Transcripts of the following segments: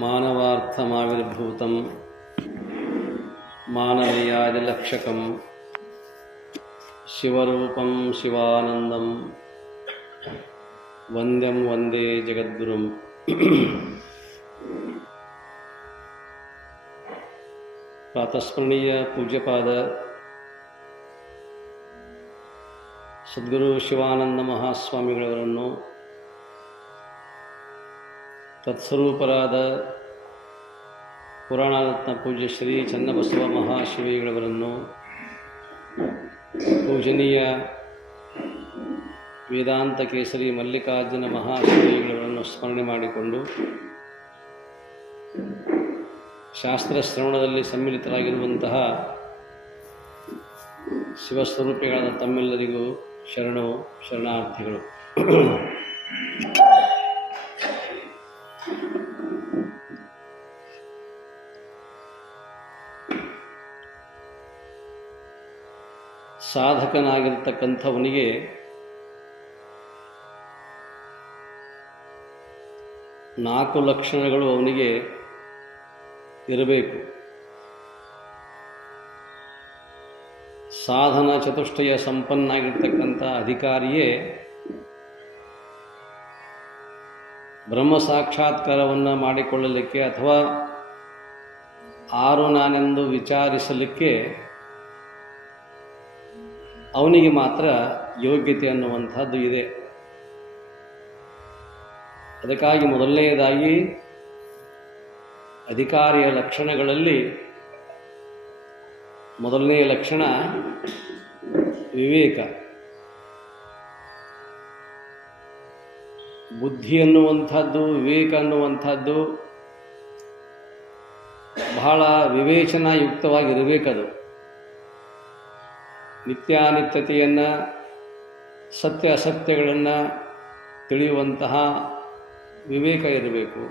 ಮಾನವಾರ್ಥಮಾವಿರ್ಭೂತಂ ಮಾನವೀಯಾದಿಲಕ್ಷಕಂ ಶಿವರೂಪಂ ಶಿವಾನಂದಂ ವಂದ್ಯಂ ವಂದೇ ಜಗದ್ಗುರುಂ. ಪ್ರಾತಸ್ಮರಣೀಯ ಪೂಜ್ಯಪಾದ ಸದ್ಗುರು ಶಿವಾನಂದ ಮಹಾಸ್ವಾಮಿಗಳವರನ್ನು, ತತ್ಸ್ವರೂಪರಾದ ಪುರಾಣರತ್ನ ಪೂಜ್ಯ ಶ್ರೀ ಚನ್ನಬಸವ ಮಹಾಶಿವಿಗಳವರನ್ನು, ಪೂಜನೀಯ ವೇದಾಂತ ಕೇಸರಿ ಮಲ್ಲಿಕಾರ್ಜುನ ಮಹಾಶಿವಿಗಳವರನ್ನು ಸ್ಮರಣೆ ಮಾಡಿಕೊಂಡು, ಶಾಸ್ತ್ರ ಶ್ರವಣದಲ್ಲಿ ಸಮ್ಮಿಲಿತರಾಗಿರುವಂತಹ ಶಿವಸ್ವರೂಪಿಗಳಾದ ತಮ್ಮೆಲ್ಲರಿಗೂ ಶರಣು ಶರಣಾರ್ಥಿಗಳು. ಸಾಧಕನಾಗಿರ್ತಕ್ಕಂಥವನಿಗೆ ನಾಲ್ಕು ಲಕ್ಷಣಗಳು ಅವನಿಗೆ ಇರಬೇಕು. ಸಾಧನ ಚತುಷ್ಟಯ ಸಂಪನ್ನಾಗಿರ್ತಕ್ಕಂಥ ಅಧಿಕಾರಿಯೇ ಬ್ರಹ್ಮ ಸಾಕ್ಷಾತ್ಕಾರವನ್ನು ಮಾಡಿಕೊಳ್ಳಲಿಕ್ಕೆ ಅಥವಾ ಆರು ನಾನೆಂದು ವಿಚಾರಿಸಲಿಕ್ಕೆ ಅವನಿಗೆ ಮಾತ್ರ ಯೋಗ್ಯತೆ ಅನ್ನುವಂಥದ್ದು ಇದೆ. ಅದಕ್ಕಾಗಿ ಮೊದಲನೆಯದಾಗಿ ಅಧಿಕಾರಿಯ ಲಕ್ಷಣಗಳಲ್ಲಿ ಮೊದಲನೆಯ ಲಕ್ಷಣ ವಿವೇಕ. ಬುದ್ಧಿ ಅನ್ನುವಂಥದ್ದು, ವಿವೇಕ ಅನ್ನುವಂಥದ್ದು ಬಹಳ ವಿವೇಚನಾಯುಕ್ತವಾಗಿರಬೇಕದು. ನಿತ್ಯಾನಿತ್ಯತೆಯನ್ನು, ಸತ್ಯ ಅಸತ್ಯಗಳನ್ನು ತಿಳಿಯುವಂತಹ ವಿವೇಕ ಇರಬೇಕು.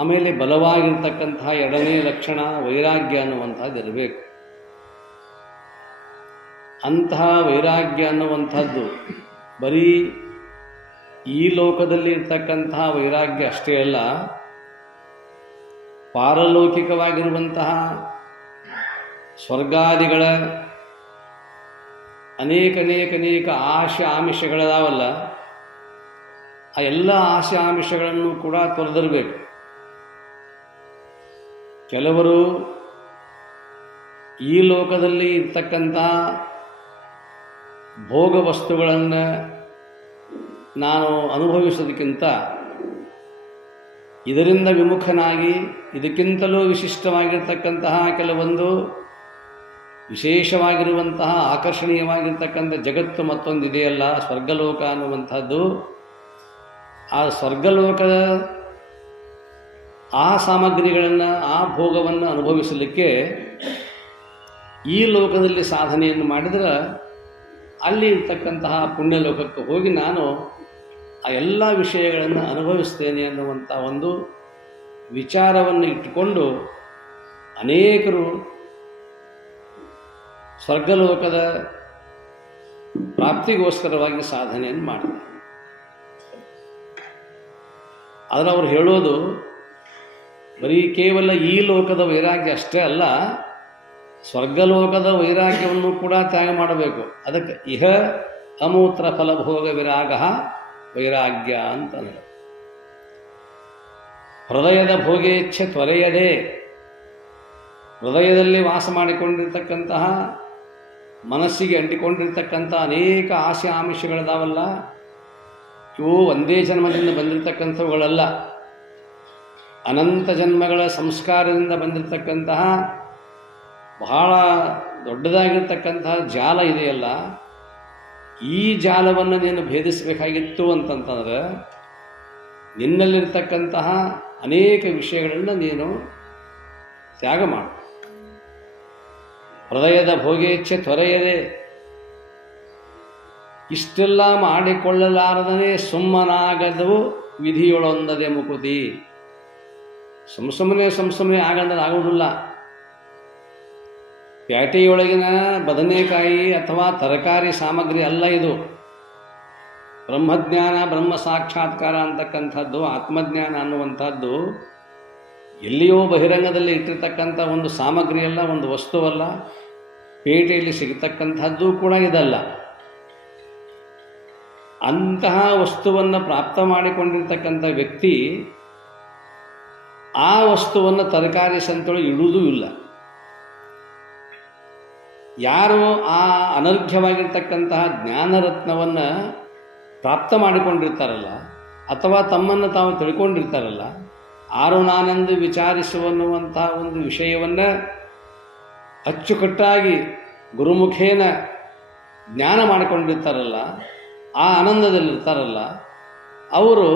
ಆಮೇಲೆ ಬಲವಾಗಿರ್ತಕ್ಕಂತಹ ಎರಡನೇ ಲಕ್ಷಣ ವೈರಾಗ್ಯ ಅನ್ನುವಂಥದ್ದು ಇರಬೇಕು. ಅಂತಹ ವೈರಾಗ್ಯ ಅನ್ನುವಂಥದ್ದು ಬರೀ ಈ ಲೋಕದಲ್ಲಿ ಇರ್ತಕ್ಕಂತಹ ವೈರಾಗ್ಯ ಅಷ್ಟೇ ಅಲ್ಲ, ಪಾರಲೌಕಿಕವಾಗಿರುವಂತಹ ಸ್ವರ್ಗಾದಿಗಳ ಅನೇಕ ಆಶೆ ಆಮಿಷಗಳದಾವಲ್ಲ, ಆ ಎಲ್ಲ ಆಶೆ ಆಮಿಷಗಳನ್ನು ಕೂಡ ತೊರೆದಿರಬೇಕು. ಕೆಲವರು ಈ ಲೋಕದಲ್ಲಿ ಇರ್ತಕ್ಕಂತಹ ಭೋಗ ವಸ್ತುಗಳನ್ನು ನಾನು ಅನುಭವಿಸೋದಕ್ಕಿಂತ ಇದರಿಂದ ವಿಮುಖನಾಗಿ ಇದಕ್ಕಿಂತಲೂ ವಿಶಿಷ್ಟವಾಗಿರ್ತಕ್ಕಂತಹ ಕೆಲವೊಂದು ವಿಶೇಷವಾಗಿರುವಂತಹ ಆಕರ್ಷಣೀಯವಾಗಿರ್ತಕ್ಕಂಥ ಜಗತ್ತು ಮತ್ತೊಂದಿದೆಯಲ್ಲ, ಸ್ವರ್ಗಲೋಕ ಅನ್ನುವಂಥದ್ದು. ಆ ಸ್ವರ್ಗಲೋಕದ ಆ ಸಾಮಗ್ರಿಗಳನ್ನು, ಆ ಭೋಗವನ್ನು ಅನುಭವಿಸಲಿಕ್ಕೆ ಈ ಲೋಕದಲ್ಲಿ ಸಾಧನೆಯನ್ನು ಮಾಡಿದರೆ ಅಲ್ಲಿ ಇರ್ತಕ್ಕಂತಹ ಪುಣ್ಯಲೋಕಕ್ಕೆ ಹೋಗಿ ನಾನು ಆ ಎಲ್ಲ ವಿಷಯಗಳನ್ನು ಅನುಭವಿಸ್ತೇನೆ ಅನ್ನುವಂಥ ಒಂದು ವಿಚಾರವನ್ನು ಇಟ್ಟುಕೊಂಡು ಅನೇಕರು ಸ್ವರ್ಗಲೋಕದ ಪ್ರಾಪ್ತಿಗೋಸ್ಕರವಾಗಿ ಸಾಧನೆಯನ್ನು ಮಾಡ್ತಾರೆ. ಆದರೆ ಅವರು ಹೇಳೋದು ಬರೀ ಕೇವಲ ಈ ಲೋಕದ ವೈರಾಗ್ಯ ಅಷ್ಟೇ ಅಲ್ಲ, ಸ್ವರ್ಗಲೋಕದ ವೈರಾಗ್ಯವನ್ನು ಕೂಡ ತ್ಯಾಗ ಮಾಡಬೇಕು. ಅದಕ್ಕೆ ಇಹ ಅಮೂತ್ರ ಫಲಭೋಗ ವಿರಾಗ ವೈರಾಗ್ಯ ಅಂತಂದರೆ, ಹೃದಯದ ಭೋಗೇಚ್ಛೆ ತೊರೆಯದೆ ಹೃದಯದಲ್ಲಿ ವಾಸ ಮಾಡಿಕೊಂಡಿರ್ತಕ್ಕಂತಹ, ಮನಸ್ಸಿಗೆ ಅಂಟಿಕೊಂಡಿರ್ತಕ್ಕಂಥ ಅನೇಕ ಆಸೆ ಆಮಿಷಗಳಿದಾವಲ್ಲ, ಇವು ಒಂದೇ ಜನ್ಮದಿಂದ ಬಂದಿರತಕ್ಕಂಥವುಗಳಲ್ಲ, ಅನಂತ ಜನ್ಮಗಳ ಸಂಸ್ಕಾರದಿಂದ ಬಂದಿರತಕ್ಕಂತಹ ಬಹಳ ದೊಡ್ಡದಾಗಿರ್ತಕ್ಕಂತಹ ಜಾಲ ಇದೆಯಲ್ಲ, ಈ ಜಾಲವನ್ನು ನೀನು ಭೇದಿಸಬೇಕಾಗಿತ್ತು ಅಂತಂತಂದ್ರೆ ನಿನ್ನಲ್ಲಿರ್ತಕ್ಕಂತಹ ಅನೇಕ ವಿಷಯಗಳನ್ನು ನೀನು ತ್ಯಾಗ ಮಾಡು. ಹೃದಯದ ಭೋಗೇಚ್ಛೆ ತೊರೆಯದೆ ಇಷ್ಟೆಲ್ಲ ಮಾಡಿಕೊಳ್ಳಲಾರದನೇ ಸುಮ್ಮನಾಗದು ವಿಧಿಯೊಳೊಂದದೆ ಮುಕುತಿ. ಸುಮ್ಮನೆ ಆಗಂದ್ರೆ ಆಗುವುದಿಲ್ಲ. ಪ್ಯಾಟೆಯೊಳಗಿನ ಬದನೆಕಾಯಿ ಅಥವಾ ತರಕಾರಿ ಸಾಮಗ್ರಿ ಅಲ್ಲ ಇದು. ಬ್ರಹ್ಮಜ್ಞಾನ, ಬ್ರಹ್ಮ ಸಾಕ್ಷಾತ್ಕಾರ ಅಂತಕ್ಕಂಥದ್ದು, ಆತ್ಮಜ್ಞಾನ ಅನ್ನುವಂಥದ್ದು ಎಲ್ಲಿಯೋ ಬಹಿರಂಗದಲ್ಲಿ ಇಟ್ಟಿರ್ತಕ್ಕಂಥ ಒಂದು ಸಾಮಗ್ರಿಯಲ್ಲ, ಒಂದು ವಸ್ತುವಲ್ಲ, ಪೇಟೆಯಲ್ಲಿ ಸಿಗತಕ್ಕಂಥದ್ದು ಕೂಡ ಇದಲ್ಲ. ಅಂತಹ ವಸ್ತುವನ್ನು ಪ್ರಾಪ್ತ ಮಾಡಿಕೊಂಡಿರ್ತಕ್ಕಂಥ ವ್ಯಕ್ತಿ ಆ ವಸ್ತುವನ್ನು ತರಕಾರಿ ಸಂತೆಯೊಳಗೆ ಇಡುವುದೂ ಇಲ್ಲ. ಯಾರು ಆ ಅನರ್ಘ್ಯವಾಗಿರ್ತಕ್ಕಂತಹ ಜ್ಞಾನರತ್ನವನ್ನು ಪ್ರಾಪ್ತ ಮಾಡಿಕೊಂಡಿರ್ತಾರಲ್ಲ, ಅಥವಾ ತಮ್ಮನ್ನು ತಾವು ತಿಳ್ಕೊಂಡಿರ್ತಾರಲ್ಲ, ಆರು ನಾನೆಂದು ವಿಚಾರಿಸುವನ್ನುವಂತಹ ಒಂದು ವಿಷಯವನ್ನು ಅಚ್ಚುಕಟ್ಟಾಗಿ ಗುರುಮುಖೇನ ಜ್ಞಾನ ಮಾಡಿಕೊಂಡಿರ್ತಾರಲ್ಲ, ಆ ಆನಂದದಲ್ಲಿರ್ತಾರಲ್ಲ, ಅವರು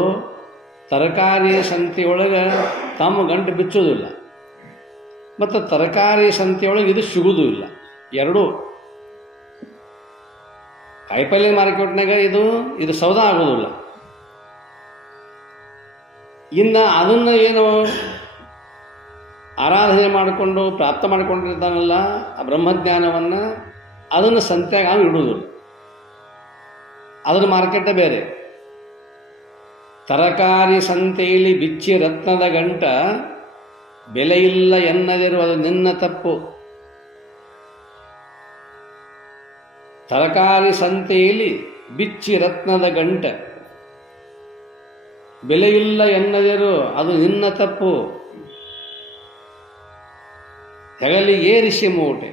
ತರಕಾರಿ ಸಂತೆಯೊಳಗೆ ತಮ್ಮ ಗಂಟು ಬಿಚ್ಚೋದಿಲ್ಲ, ಮತ್ತು ತರಕಾರಿ ಸಂತೆಯೊಳಗೆ ಇದು ಸಿಗೋದು ಇಲ್ಲ. ಎರಡೂ ಕಾಯಿಪಲ್ಯ ಮಾರ್ಕೆಟ್ನಾಗ ಇದು ಸೌದ ಆಗೋದಿಲ್ಲ. ಇನ್ನು ಅದನ್ನು ಏನು ಆರಾಧನೆ ಮಾಡಿಕೊಂಡು ಪ್ರಾಪ್ತ ಮಾಡಿಕೊಂಡಿರ್ತಾನಲ್ಲ ಆ ಬ್ರಹ್ಮಜ್ಞಾನವನ್ನು, ಅದನ್ನು ಸಂತ್ಯಾಗ ಇಡುವುದಿಲ್ಲ. ಅದರ ಮಾರ್ಕೆಟೇ ಬೇರೆ. ತರಕಾರಿ ಸಂತೆಯಲ್ಲಿ ಬಿಚ್ಚಿ ರತ್ನದ ಗಂಟ ಬೆಲೆಯಿಲ್ಲ ಎನ್ನದಿರು, ಅದು ನಿನ್ನ ತಪ್ಪು. ತರಕಾರಿ ಸಂತೆಯಲ್ಲಿ ಬಿಚ್ಚಿ ರತ್ನದ ಗಂಟ ಬೆಲೆಯಿಲ್ಲ ಎನ್ನದಿರು, ಅದು ನಿನ್ನ ತಪ್ಪು. ಹೆಗಲಿ ಏರಿಸಿ ಮೂಟೆ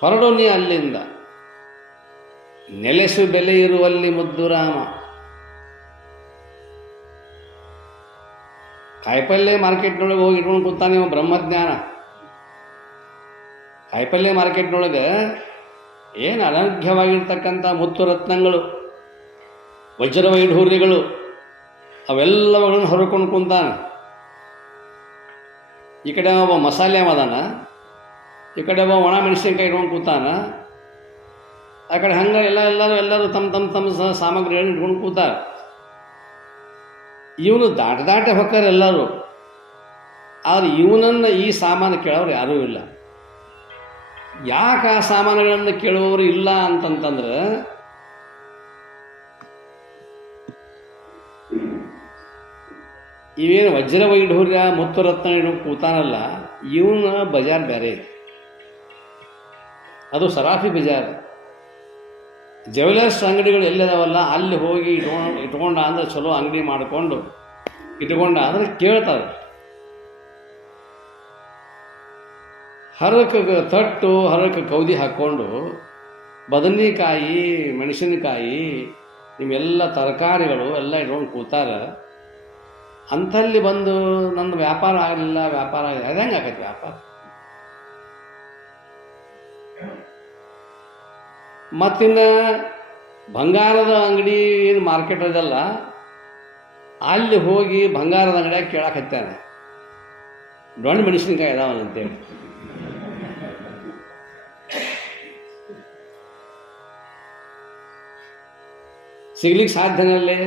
ಹೊರಡು ನೀ ಅಲ್ಲಿಂದ, ನೆಲೆಸು ಬೆಲೆ ಇರುವಲ್ಲಿ ಮುದ್ದುರಾಮ. ಕಾಯಿಪಲ್ಯ ಮಾರ್ಕೆಟ್ನೊಳಗೆ ಹೋಗಿ ಇಟ್ಕೊಂಡು ಕೂತಾನೆ ನೀವು ಬ್ರಹ್ಮಜ್ಞಾನ. ಕಾಯಿಪಲ್ಯ ಮಾರ್ಕೆಟ್ನೊಳಗೆ ಏನು ಅನರ್ಘ್ಯವಾಗಿರ್ತಕ್ಕಂಥ ಮುತ್ತು ರತ್ನಗಳು, ವಜ್ರವೈಢೂರ್ಯಗಳು ಅವೆಲ್ಲವುಗಳನ್ನು ಹೊರಕೊಂಡು ಕುಂತಾನೆ. ಈ ಕಡೆ ಒಬ್ಬ ಮಸಾಲೆ ಮದಾನ, ಈ ಕಡೆ ಒಬ್ಬ ಒಣ ಮೆಣಸಿನ್ಕಾಯಿ ಇಟ್ಕೊಂಡು ಕೂತಾನ, ಆ ಕಡೆ ಹಂಗೆ ಎಲ್ಲರೂ ತಮ್ಮ ಸಾಮಗ್ರಿಗಳನ್ನ ಇಟ್ಕೊಂಡು ಕೂತಾರೆ. ಇವನು ದಾಟೆ ಹೊಕ್ಕಾರೆ ಎಲ್ಲರೂ, ಆದರೆ ಇವನನ್ನು ಈ ಸಾಮಾನು ಕೇಳೋರು ಯಾರೂ ಇಲ್ಲ. ಯಾಕೆ ಆ ಸಾಮಾನುಗಳನ್ನು ಕೇಳುವವರು ಇಲ್ಲ ಅಂತಂತಂದ್ರೆ, ಇವೇನು ವಜ್ರ ವೈಢೂರ್ಯ ಮುತ್ತು ರತ್ನ ಇಟ್ಕೊಂಡು ಕೂತಾನಲ್ಲ, ಇವನ ಬಜಾರ್ ಬೇರೆ, ಅದು ಸರಾಫಿ ಬಜಾರ್. ಜ್ಯುವೆಲರ್ಸ್ ಅಂಗಡಿಗಳು ಎಲ್ಲಿದಾವಲ್ಲ ಅಲ್ಲಿ ಹೋಗಿ ಇಟ್ಕೊಂಡ ಅಂದರೆ ಚಲೋ ಅಂಗಡಿ ಮಾಡಿಕೊಂಡು ಇಟ್ಕೊಂಡ ಅಂದರೆ ಕೇಳ್ತಾರೆ. ಹರಕ್ಕೆ ತಟ್ಟು, ಹರಕ್ಕೆ ಕೌದಿ ಹಾಕ್ಕೊಂಡು ಬದನೆಕಾಯಿ, ಮೆಣಸಿನಕಾಯಿ, ನಿಮ್ಮೆಲ್ಲ ತರಕಾರಿಗಳು ಎಲ್ಲ ಇಟ್ಕೊಂಡು ಕೂತಾರೆ. ಅಂಥಲ್ಲಿ ಬಂದು ನನ್ನ ವ್ಯಾಪಾರ ಆಗಲಿಲ್ಲ, ಅದು ಹೆಂಗೆ ಆಗತ್ತೆ ವ್ಯಾಪಾರ? ಮತ್ತಿನ್ನು ಬಂಗಾರದ ಅಂಗಡಿ ಏನು ಮಾರ್ಕೆಟ್ ಅದಲ್ಲ, ಅಲ್ಲಿ ಹೋಗಿ ಬಂಗಾರದ ಅಂಗಡಿಯಾಗ ಕೇಳಾಕತ್ತಾನೆ ದೊಣ್ಣ ಮೆಣಸಿನ್ಕಾಯಿ ಅದಾವನಂತೇಳಿ. ಸಿಗ್ಲಿಕ್ಕೆ ಸಾಧ್ಯನಲ್ಲೇ?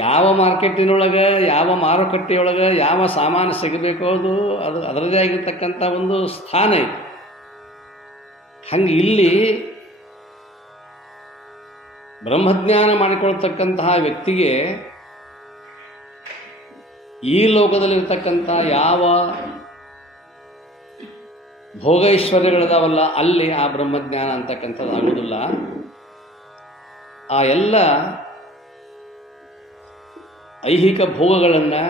ಯಾವ ಮಾರ್ಕೆಟಿನೊಳಗೆ, ಯಾವ ಮಾರುಕಟ್ಟೆಯೊಳಗೆ ಯಾವ ಸಾಮಾನು ಸಿಗಬೇಕೋ ಅದು ಅದರದೇ ಆಗಿರ್ತಕ್ಕಂಥ ಒಂದು ಸ್ಥಾನ ಇದೆ. ಹಂಗೆ ಇಲ್ಲಿ ಬ್ರಹ್ಮಜ್ಞಾನ ಮಾಡಿಕೊಳ್ತಕ್ಕಂತಹ ವ್ಯಕ್ತಿಗೆ ಈ ಲೋಕದಲ್ಲಿರ್ತಕ್ಕಂಥ ಯಾವ ಭೋಗೈಶ್ವರ್ಯಗಳಿದಾವಲ್ಲ ಅಲ್ಲಿ ಆ ಬ್ರಹ್ಮಜ್ಞಾನ ಅಂತಕ್ಕಂಥದ್ದು ಆಗೋದಿಲ್ಲ. ಆ ಎಲ್ಲ ಐಹಿಕ ಭೋಗಗಳನ್ನು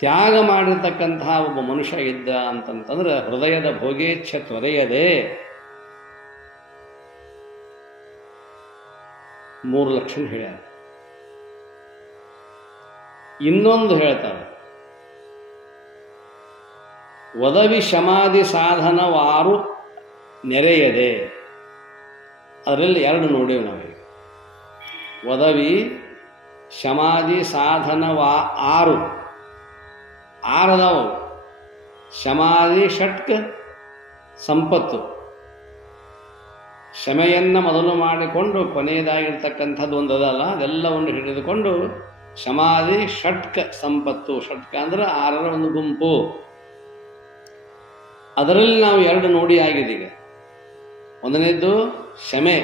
ತ್ಯಾಗ ಮಾಡಿರ್ತಕ್ಕಂತಹ ಒಬ್ಬ ಮನುಷ್ಯ ಇದ್ದ ಅಂತಂತಂದ್ರೆ ಹೃದಯದ ಭೋಗೇಚ್ಛ ತ್ವರೆಯದೆ 3 ಲಕ್ಷಣ ಹೇಳ್ಯಾರ. ಇನ್ನೊಂದು ಹೇಳ್ತಾರೆ, ಒದವಿ ಶಮಾಧಿ ಸಾಧನವಾರು ನೆರೆಯದೆ. ಅದರಲ್ಲಿ 2 ನೋಡೇವು ನಾವೀಗ. ಒದವಿ ಶಮಾಧಿ ಸಾಧನವಾ 6 ಅದಾವು. ಶಮಾಧಿ ಷಟ್ಕ ಸಂಪತ್ತು, ಶಮೆಯನ್ನು ಮೊದಲು ಮಾಡಿಕೊಂಡು ಕೊನೆಯದಾಗಿರ್ತಕ್ಕಂಥದ್ದು ಒಂದು ಅದಲ್ಲ, ಅದೆಲ್ಲವನ್ನು ಹಿಡಿದುಕೊಂಡು ಶಮಾಧಿ ಷಟ್ಕ ಸಂಪತ್ತು. ಷಟ್ಕ ಅಂದ್ರೆ 6ರ ಒಂದು ಗುಂಪು. ಅದರಲ್ಲಿ ನಾವು 2 ನೋಡಿ ಆಗಿದ್ದೀಗ. ಒಂದನೇದ್ದು ಶಮೆ,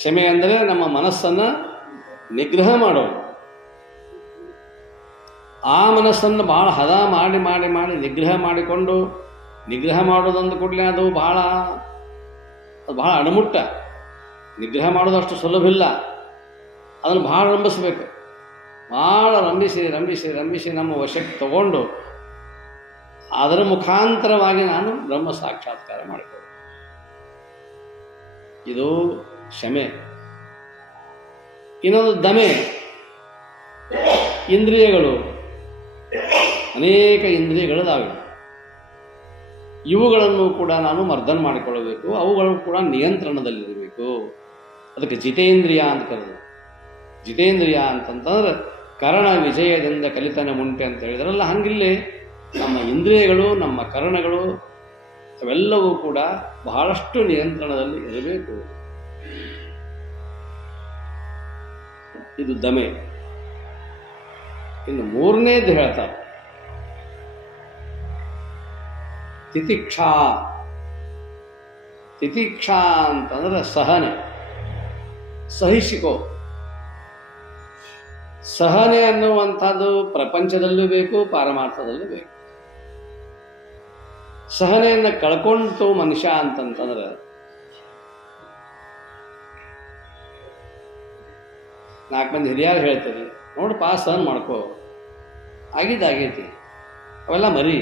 ಶಮೆ ಅಂದರೆ ನಮ್ಮ ಮನಸ್ಸನ್ನು ನಿಗ್ರಹ ಮಾಡೋದು. ಆ ಮನಸ್ಸನ್ನು ಬಹಳ ಹದ ಮಾಡಿ ಮಾಡಿ ಮಾಡಿ ನಿಗ್ರಹ ಮಾಡಿಕೊಂಡು, ನಿಗ್ರಹ ಮಾಡೋದಂದ ಕೂಡಲೇ ಅದು ಬಹಳ ಅಣಮುಟ್ಟ. ನಿಗ್ರಹ ಮಾಡೋದು ಅಷ್ಟು ಸುಲಭ ಇಲ್ಲ. ಅದನ್ನು ಭಾಳ ರಂಭಿಸ್ಬೇಕು. ಭಾಳ ರಂಭಿಸಿ ರಂಭಿಸಿ ರಂಭಿಸಿ ನಮ್ಮ ವಶಕ್ಕೆ ತಗೊಂಡು ಅದರ ಮುಖಾಂತರವಾಗಿ ನಾನು ಬ್ರಹ್ಮ ಸಾಕ್ಷಾತ್ಕಾರ ಮಾಡಿಕೊಳ್ಳ. ಇದು ಶಮೆ. ಇನ್ನೊಂದು ದಮೆ. ಇಂದ್ರಿಯಗಳು, ಅನೇಕ ಇಂದ್ರಿಯಗಳಿದಾವೆ. ಇವುಗಳನ್ನು ಕೂಡ ನಾನು ಮರ್ದನ ಮಾಡಿಕೊಳ್ಳಬೇಕು. ಅವುಗಳು ಕೂಡ ನಿಯಂತ್ರಣದಲ್ಲಿರಬೇಕು. ಅದಕ್ಕೆ ಜಿತೇಂದ್ರಿಯ ಅಂತ ಕರೆದು. ಜಿತೇಂದ್ರಿಯ ಅಂತಂತಂದ್ರೆ ಕರ್ಣ ವಿಜಯದಿಂದ ಕಲಿತನ ಮುಂಟೆ ಅಂತ ಹೇಳಿದ್ರಲ್ಲ, ಹಂಗಿಲ್ಲಿ ನಮ್ಮ ಇಂದ್ರಿಯಗಳು, ನಮ್ಮ ಕರ್ಣಗಳು ಅವೆಲ್ಲವೂ ಕೂಡ ಬಹಳಷ್ಟು ನಿಯಂತ್ರಣದಲ್ಲಿ ಇರಬೇಕು. ಇದು ದಮೆ. ಇನ್ನು ಮೂರನೇದು ಹೇಳ್ತಾರೆ ತಿತಿಕ್ಷಾ. ತಿತಿಕ್ಷಾ ಅಂತಂದ್ರೆ ಸಹನೆ, ಸಹಿಸಿಕೋ. ಸಹನೆ ಅನ್ನುವಂಥದ್ದು ಪ್ರಪಂಚದಲ್ಲೂ ಬೇಕು, ಪಾರಮಾರ್ಥದಲ್ಲೂ ಬೇಕು. ಸಹನೆಯನ್ನು ಕಳ್ಕೊಂಡು ಮನುಷ್ಯ ಅಂತಂತಂದ್ರೆ ನಾಲ್ಕು ಮಂದಿ ಹಿರಿಯರು ಹೇಳ್ತಾರೆ, ನೋಡಪ್ಪ ಸಹನ್ ಮಾಡ್ಕೋ, ಆಗಿದ್ದಾಗೈತಿ, ಅವೆಲ್ಲ ಮರಿ,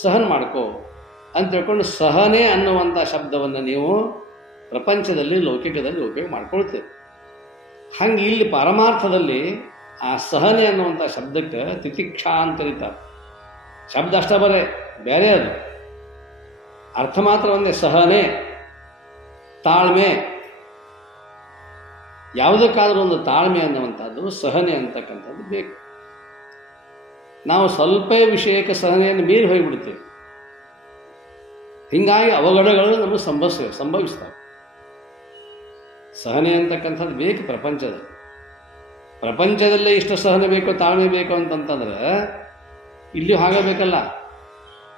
ಸಹನ್ ಮಾಡ್ಕೋ ಅಂತ ತಿಳ್ಕೊಂಡು ಸಹನೆ ಅನ್ನುವಂಥ ಶಬ್ದವನ್ನು ನೀವು ಪ್ರಪಂಚದಲ್ಲಿ, ಲೌಕಿಕದಲ್ಲಿ ಉಪಯೋಗ ಮಾಡ್ಕೊಳ್ತೀರಿ. ಹಂಗೆ ಇಲ್ಲಿ ಪಾರಮಾರ್ಥದಲ್ಲಿ ಆ ಸಹನೆ ಅನ್ನುವಂಥ ಶಬ್ದಕ್ಕೆ ತಿತಿಕ್ಷಾ ಅಂತ ಕರೀತಾರೆ. ಶಬ್ದ ಅಷ್ಟ ಬರೇ, ಬೇರೆ ಅದು ಅರ್ಥ ಮಾತ್ರ ಒಂದೇ. ಸಹನೆ, ತಾಳ್ಮೆ. ಯಾವುದಕ್ಕಾದ್ರೂ ಒಂದು ತಾಳ್ಮೆ ಅನ್ನುವಂಥದ್ದು, ಸಹನೆ ಅಂತಕ್ಕಂಥದ್ದು ಬೇಕು. ನಾವು ಸ್ವಲ್ಪ ವಿಷಯಕ್ಕೆ ಸಹನೆಯನ್ನು ಮೀರಿ ಹೋಗಿಬಿಡ್ತೇವೆ. ಹೀಗಾಗಿ ಅವಘಡಗಳು ನಮಗೆ ಸಂಭವಿಸ್ತವೆ. ಸಹನೆ ಅಂತಕ್ಕಂಥದ್ದು ಬೇಕು ಪ್ರಪಂಚದಲ್ಲೇ ಇಷ್ಟು ಸಹನೆ ಬೇಕು, ತಾಳ್ಮೆ ಬೇಕು ಅಂತಂತಂದ್ರೆ ಇಲ್ಲಿ ಹಾಗಬೇಕಲ್ಲ.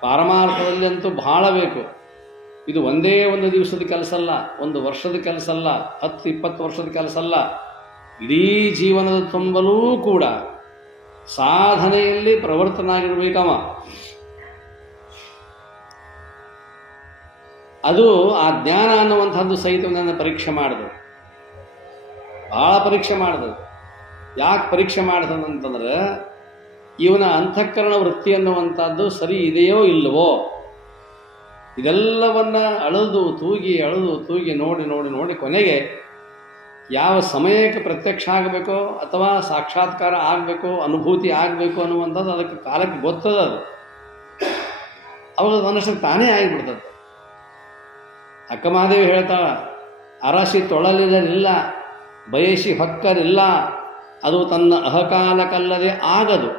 ಪಾರಮಾರ್ಥದಲ್ಲಿ ಅಂತೂ ಬಹಳ ಬೇಕು. ಇದು ಒಂದೇ ಒಂದು ದಿವಸದ ಕೆಲಸ ಅಲ್ಲ, ಒಂದು ವರ್ಷದ ಕೆಲಸ ಅಲ್ಲ, 10-20 ವರ್ಷದ ಕೆಲಸ ಅಲ್ಲ. ಇಡೀ ಜೀವನದ ತುಂಬಲೂ ಕೂಡ ಸಾಧನೆಯಲ್ಲಿ ಪ್ರವರ್ತನಾಗಿರ್ಬೇಕವ. ಅದು ಆ ಜ್ಞಾನ ಅನ್ನುವಂಥದ್ದು ಸಹಿತ ನನ್ನ ಪರೀಕ್ಷೆ ಮಾಡಿದ್ರು, ಭಾಳ ಪರೀಕ್ಷೆ ಮಾಡಿದ್ರು. ಯಾಕೆ ಪರೀಕ್ಷೆ ಮಾಡಿದಂತಂದ್ರೆ ಇವನ ಅಂತಃಕರಣ ವೃತ್ತಿ ಅನ್ನುವಂಥದ್ದು ಸರಿ ಇದೆಯೋ ಇಲ್ಲವೋ, ಇದೆಲ್ಲವನ್ನ ಅಳೆದು ತೂಗಿ ನೋಡಿ ಕೊನೆಗೆ ಯಾವ ಸಮಯಕ್ಕೆ ಪ್ರತ್ಯಕ್ಷ ಆಗಬೇಕೋ ಅಥವಾ ಸಾಕ್ಷಾತ್ಕಾರ ಆಗಬೇಕೋ, ಅನುಭೂತಿ ಆಗಬೇಕು ಅನ್ನುವಂಥದ್ದು ಅದಕ್ಕೆ ಕಾಲಕ್ಕೆ ಗೊತ್ತದ. ಅದು ಅವಾಗ ಮನುಷ್ಯಕ್ಕೆ ತಾನೇ ಆಗಿಬಿಡ್ತದೆ. ಅಕ್ಕಮಹಾದೇವಿ ಹೇಳ್ತಾಳ, ಅರಸಿ ತೊಳಲಿರಲಿಲ್ಲ, ಬಯಸಿ ಹೊಕ್ಕರಿಲ್ಲ, ಅದು ತನ್ನ ಅಹಕಾಲಕ್ಕಲ್ಲದೆ ಆಗದು.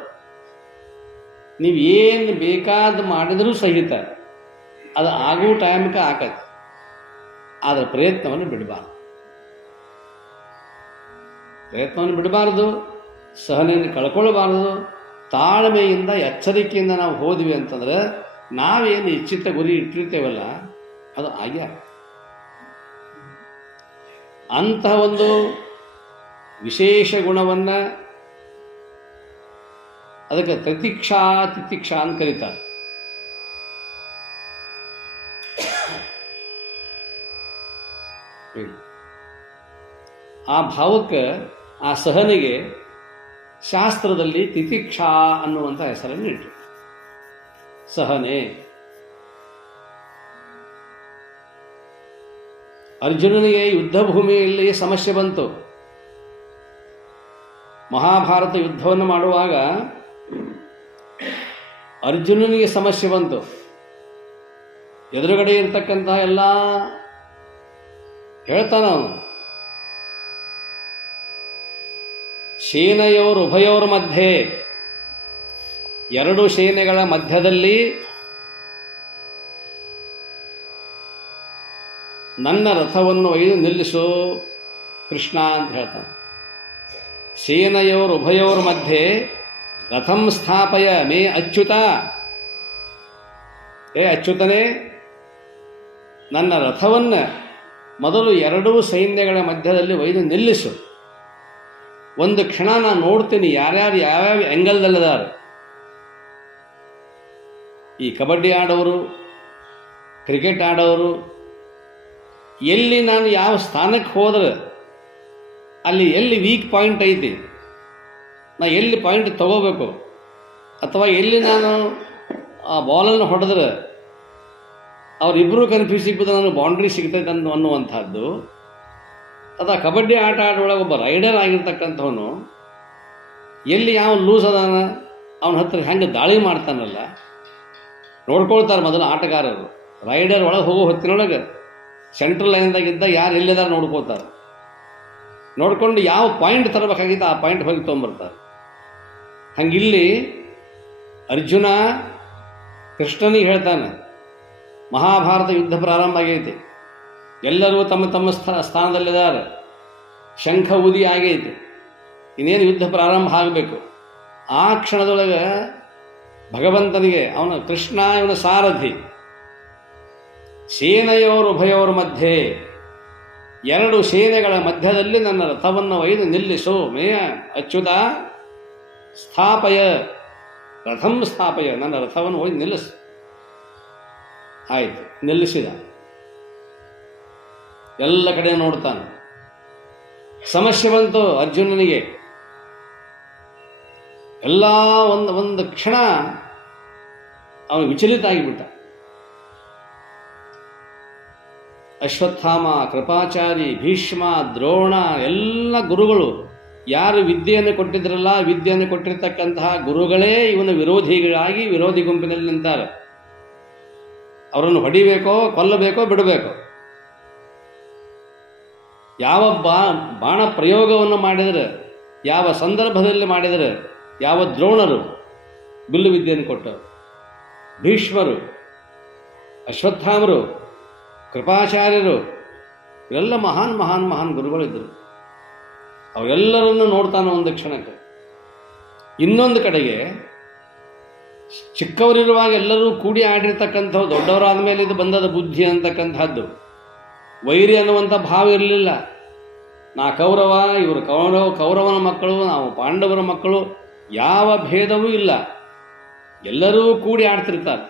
ನೀವೇನು ಬೇಕಾದ ಮಾಡಿದರೂ ಸಹಿತ ಅದು ಆಗೋ ಟೈಮ್ಗೆ ಆಕತಿ. ಆದರೆ ಪ್ರಯತ್ನವನ್ನು ಬಿಡಬಾರ್ದು, ಸಹನೆಯನ್ನು ಕಳ್ಕೊಳ್ಬಾರ್ದು. ತಾಳ್ಮೆಯಿಂದ, ಎಚ್ಚರಿಕೆಯಿಂದ ನಾವು ಹೋದ್ವಿ ಅಂತಂದ್ರೆ ನಾವೇನು ಇಚ್ಛಿತ ಗುರಿ ಇಟ್ಟಿರ್ತೇವಲ್ಲ ಅದು ಆಗ್ಯಾರ. ಅಂತಹ ಒಂದು ವಿಶೇಷ ಗುಣವನ್ನು ಅದಕ್ಕೆ ತಿತಿಕ್ಷಾ ಅಂತ ಕರೀತಾರೆ. ಆ ಭಾವಕ್ಕೆ, ಆ ಸಹನೆಗೆ ಶಾಸ್ತ್ರದಲ್ಲಿ ತಿತಿಕ್ಷಾ ಅನ್ನುವಂಥ ಹೆಸರನ್ನು ಇಟ್ಟರು. ಸಹನೆ. ಅರ್ಜುನನಿಗೆ ಯುದ್ಧ ಭೂಮಿಯಲ್ಲಿ ಸಮಸ್ಯೆ ಬಂತು. ಮಹಾಭಾರತ ಯುದ್ಧವನ್ನು ಮಾಡುವಾಗ ಅರ್ಜುನನಿಗೆ ಸಮಸ್ಯೆ ಬಂತು. ಎದುರುಗಡೆ ಇರತಕ್ಕಂಥ ಎಲ್ಲ ಹೇಳ್ತಾನ ಅವನು, ಸೇನೆಯವರು ಉಭಯೋರ ಮಧ್ಯೆ, ಎರಡು ಸೇನೆಗಳ ಮಧ್ಯದಲ್ಲಿ ನನ್ನ ರಥವನ್ನು ಒಯ್ದು ನಿಲ್ಲಿಸು ಕೃಷ್ಣ ಅಂತ ಹೇಳ್ತಾನೆ. ಸೇನೆಯವರು ಉಭಯೋರ ಮಧ್ಯೆ ರಥಂ ಸ್ಥಾಪಯ ಮೇ ಅಚ್ಯುತ. ಅಚ್ಯುತನೇ, ನನ್ನ ರಥವನ್ನು ಮೊದಲು ಎರಡೂ ಸೈನ್ಯಗಳ ಮಧ್ಯದಲ್ಲಿ ಒಯ್ದು ನಿಲ್ಲಿಸು. ಒಂದು ಕ್ಷಣ ನಾನು ನೋಡ್ತೀನಿ ಯಾರ್ಯಾರು ಯಾವ್ಯಾವ ಆ್ಯಂಗಲ್ದಲ್ಲಿದ್ದಾರೆ. ಈ ಕಬಡ್ಡಿ ಆಡೋರು, ಕ್ರಿಕೆಟ್ ಆಡೋರು, ಎಲ್ಲಿ ನಾನು ಯಾವ ಸ್ಥಾನಕ್ಕೆ ಹೋದ್ರೆ ಅಲ್ಲಿ ಎಲ್ಲಿ ವೀಕ್ ಪಾಯಿಂಟ್ ಐತಿ, ನಾ ಎಲ್ಲಿ ಪಾಯಿಂಟ್ ತಗೋಬೇಕು, ಅಥವಾ ಎಲ್ಲಿ ನಾನು ಆ ಬಾಲನ್ನು ಹೊಡೆದ್ರೆ ಅವರಿಬ್ಬರು ಕನ್ಫ್ಯೂಸ್ ಸಿಗ್ಬೋದು, ನನಗೆ ಬೌಂಡ್ರಿ ಸಿಗ್ತೈತೆ ಅನ್ನುವಂಥದ್ದು. ಅಥವಾ ಕಬಡ್ಡಿ ಆಟ ಆಡೋಳಗೆ ಒಬ್ಬ ರೈಡರ್ ಆಗಿರ್ತಕ್ಕಂಥವನು ಎಲ್ಲಿ ಯಾವ ಲೂಸ್ ಅದಾನ ಅವನ ಹತ್ರ ಹೆಂಗೆ ದಾಳಿ ಮಾಡ್ತಾನಲ್ಲ ನೋಡ್ಕೊಳ್ತಾರೆ ಮೊದಲು ಆಟಗಾರರು. ರೈಡರ್ ಒಳಗೆ ಹೋಗೋ ಹೊತ್ತಿನೊಳಗೆ ಸೆಂಟ್ರಲ್ ಲೈನ್ದಾಗಿದ್ದ ಯಾರು ಎಲ್ಲಿದ್ದಾರೆ ನೋಡ್ಕೋತಾರೆ. ನೋಡ್ಕೊಂಡು ಯಾವ ಪಾಯಿಂಟ್ ತರಬೇಕಾಗಿತ್ತು ಆ ಪಾಯಿಂಟ್ ಹೋಗಿ ತೊಗೊಂಬರ್ತಾರೆ. ಹಂಗಿಲ್ಲಿ ಅರ್ಜುನ ಕೃಷ್ಣನಿಗೆ ಹೇಳ್ತಾನೆ, ಮಹಾಭಾರತ ಯುದ್ಧ ಪ್ರಾರಂಭ ಆಗೈತಿ, ಎಲ್ಲರೂ ತಮ್ಮ ತಮ್ಮ ಸ್ಥಾನದಲ್ಲಿದ್ದಾರೆ, ಶಂಖ ಊದಿ ಆಗೈತಿ, ಇನ್ನೇನು ಯುದ್ಧ ಪ್ರಾರಂಭ ಆಗಬೇಕು. ಆ ಕ್ಷಣದೊಳಗೆ ಭಗವಂತನಿಗೆ ಅವನ ಕೃಷ್ಣ ಇವನ ಸಾರಥಿ, ಸೇನೆಯೋರು ಉಭಯೋರ ಮಧ್ಯೆ, ಎರಡು ಸೇನೆಗಳ ಮಧ್ಯದಲ್ಲಿ ನನ್ನ ರಥವನ್ನು ಒಯ್ದು ನಿಲ್ಲಿಸು. ಮೇಯ ಅಚ್ಯುತ ಸ್ಥಾಪಯ ರಥಂ ಸ್ಥಾಪಯ, ನನ್ನ ರಥವನ್ನು ಒಯ್ದು ನಿಲ್ಲಿಸು. ಆಯಿತು, ನಿಲ್ಲಿಸಿದ. ಎಲ್ಲ ಕಡೆ ನೋಡ್ತಾನೆ. ಸಮಸ್ಯೆ ಬಂತು ಅರ್ಜುನನಿಗೆ. ಎಲ್ಲ ಒಂದು ಕ್ಷಣ ಅವನು ವಿಚಲಿತ ಆಗಿಬಿಟ್ಟ. ಅಶ್ವತ್ಥಾಮ, ಕೃಪಾಚಾರಿ, ಭೀಷ್ಮ, ದ್ರೋಣ ಎಲ್ಲ ಗುರುಗಳು ಯಾರು ವಿದ್ಯೆಯನ್ನು ಕೊಟ್ಟಿದ್ರಲ್ಲ, ವಿದ್ಯೆಯನ್ನು ಕೊಟ್ಟಿರ್ತಕ್ಕಂತಹ ಗುರುಗಳೇ ಇವನ ವಿರೋಧಿಗಳಾಗಿ ವಿರೋಧಿ ಗುಂಪಿನಲ್ಲಿ ನಿಂತಾರೆ. ಅವರನ್ನು ಹೊಡಿಬೇಕೋ, ಕೊಲ್ಲಬೇಕೋ, ಬಿಡಬೇಕೋ. ಯಾವ ಬಾಣ ಪ್ರಯೋಗವನ್ನು ಮಾಡಿದರೆ, ಯಾವ ಸಂದರ್ಭದಲ್ಲಿ ಮಾಡಿದರೆ, ಯಾವ ದ್ರೋಣರು ಬಿಲ್ಲು ವಿದ್ಯೆಯನ್ನು ಕೊಟ್ಟರು, ಭೀಷ್ಮರು, ಅಶ್ವತ್ಥಾಮರು, ಕೃಪಾಚಾರ್ಯರು, ಇವೆಲ್ಲ ಮಹಾನ್ ಮಹಾನ್ ಮಹಾನ್ ಗುರುಗಳಿದ್ದರು. ಅವರೆಲ್ಲರನ್ನು ನೋಡ್ತಾನೆ ಒಂದು ಕ್ಷಣಕ್ಕೆ. ಇನ್ನೊಂದು ಕಡೆಗೆ ಚಿಕ್ಕವರಿರುವಾಗ ಎಲ್ಲರೂ ಕೂಡಿ ಆಡಿರ್ತಕ್ಕಂಥವು, ದೊಡ್ಡವರಾದ ಮೇಲೆ ಇದು ಬಂದದ ಬುದ್ಧಿ ಅಂತಕ್ಕಂಥದ್ದು. ವೈರಿ ಅನ್ನುವಂಥ ಭಾವ ಇರಲಿಲ್ಲ. ನಾ ಕೌರವ, ಇವರು ಕೌರವನ ಮಕ್ಕಳು, ನಾವು ಪಾಂಡವರ ಮಕ್ಕಳು, ಯಾವ ಭೇದವೂ ಇಲ್ಲ. ಎಲ್ಲರೂ ಕೂಡಿ ಆಡ್ತಿರ್ತಾರೆ.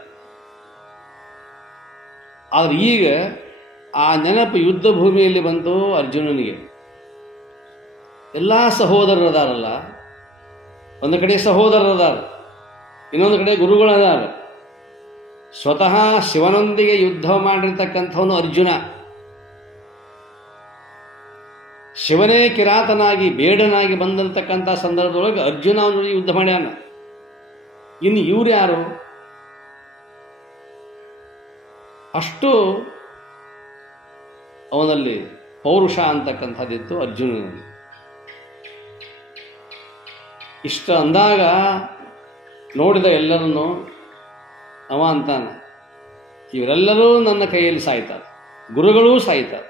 ಆದರೆ ಈಗ ಆ ನೆನಪು ಯುದ್ಧ ಭೂಮಿಯಲ್ಲಿ ಬಂತು ಅರ್ಜುನನಿಗೆ. ಎಲ್ಲ ಸಹೋದರರದಾರಲ್ಲ, ಒಂದು ಕಡೆ ಸಹೋದರರದಾರ, ಇನ್ನೊಂದು ಕಡೆ ಗುರುಗಳದಾರ. ಸ್ವತಃ ಶಿವನೊಂದಿಗೆ ಯುದ್ಧ ಮಾಡಿರ್ತಕ್ಕಂಥವನು ಅರ್ಜುನ. ಶಿವನೇ ಕಿರಾತನಾಗಿ ಬೇಡನಾಗಿ ಬಂದಂತಕ್ಕಂಥ ಸಂದರ್ಭದೊಳಗೆ ಅರ್ಜುನ ಅವನು ಯುದ್ಧ ಮಾಡ್ಯಾನ. ಇನ್ನು ಇವ್ರು ಯಾರು? ಅಷ್ಟು ಅವನಲ್ಲಿ ಪೌರುಷ ಅಂತಕ್ಕಂಥದ್ದಿತ್ತು ಅರ್ಜುನನಲ್ಲಿ. ಇಷ್ಟ ಅಂದಾಗ ನೋಡಿದ ಎಲ್ಲರನ್ನು ಅವ ಅಂತಾನೆ, ಇವರೆಲ್ಲರೂ ನನ್ನ ಕೈಯಲ್ಲಿ ಸಾಯ್ತಾರೆ, ಗುರುಗಳೂ ಸಾಯ್ತಾರೆ,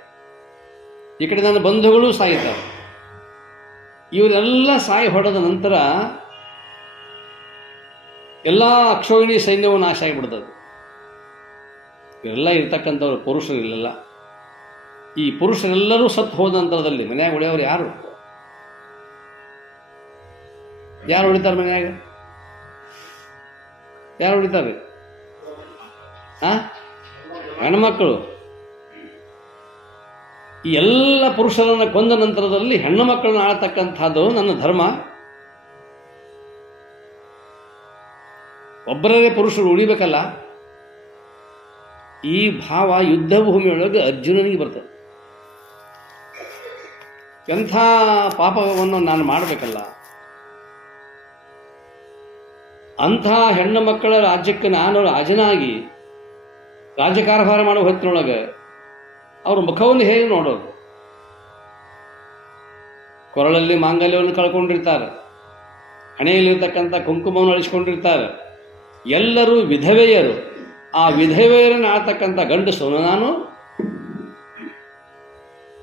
ಈ ಕಡೆ ನನ್ನ ಬಂಧುಗಳೂ ಸಾಯ್ತಾರೆ. ಇವರೆಲ್ಲ ಸಾಯಿ ಹೊಡೆದ ನಂತರ ಎಲ್ಲ ಅಕ್ಷೋಹಿಣಿ ಸೈನ್ಯವು ನಾಶ ಆಗಿಬಿಡ್ತದೆ. ಇವರೆಲ್ಲ ಇರ್ತಕ್ಕಂಥವ್ರು ಪುರುಷರು ಇರಲಿಲ್ಲ. ಈ ಪುರುಷರೆಲ್ಲರೂ ಸತ್ತು ಹೋದ ನಂತರದಲ್ಲಿ ಮನ್ಯಾಗ ಉಳಿಯವರು ಯಾರು? ಯಾರು ಉಳಿತಾರೆ ಮನ್ಯಾಗ? ಯಾರು ಉಳಿತಾರೆ? ಹೆಣ್ಮಕ್ಕಳು. ಈ ಎಲ್ಲ ಪುರುಷರನ್ನು ಕೊಂದ ನಂತರದಲ್ಲಿ ಹೆಣ್ಣು ಮಕ್ಕಳನ್ನು ಆಳ್ತಕ್ಕಂಥದ್ದು ನನ್ನ ಧರ್ಮ. ಒಬ್ಬರೇ ಪುರುಷರು ಉಳಿಬೇಕಲ್ಲ. ಈ ಭಾವ ಯುದ್ಧ ಭೂಮಿಯೊಳಗೆ ಅರ್ಜುನನಿಗೆ ಬರ್ತದೆ. ಎಂಥ ಪಾಪವನ್ನು ನಾನು ಮಾಡಬೇಕಲ್ಲ, ಅಂಥ ಹೆಣ್ಣು ಮಕ್ಕಳ ರಾಜ್ಯಕ್ಕೆ ನಾನು ರಾಜನಾಗಿ ರಾಜಕಾರಭಾರ ಮಾಡೋ ಹೊತ್ತಿನೊಳಗೆ ಅವ್ರ ಮುಖವನ್ನು ಹೇಗೆ ನೋಡೋದು? ಕೊರಳಲ್ಲಿ ಮಾಂಗಲ್ಯವನ್ನು ಕಳ್ಕೊಂಡಿರ್ತಾರೆ, ಹಣೆಯಲ್ಲಿರ್ತಕ್ಕಂಥ ಕುಂಕುಮವನ್ನು ಅಳಿಸ್ಕೊಂಡಿರ್ತಾರೆ. ಎಲ್ಲರೂ ವಿಧವೆಯರು. ಆ ವಿಧವೆಯರನ್ನು ಆಳ್ತಕ್ಕಂಥ ಗಂಡಸವನು ನಾನು.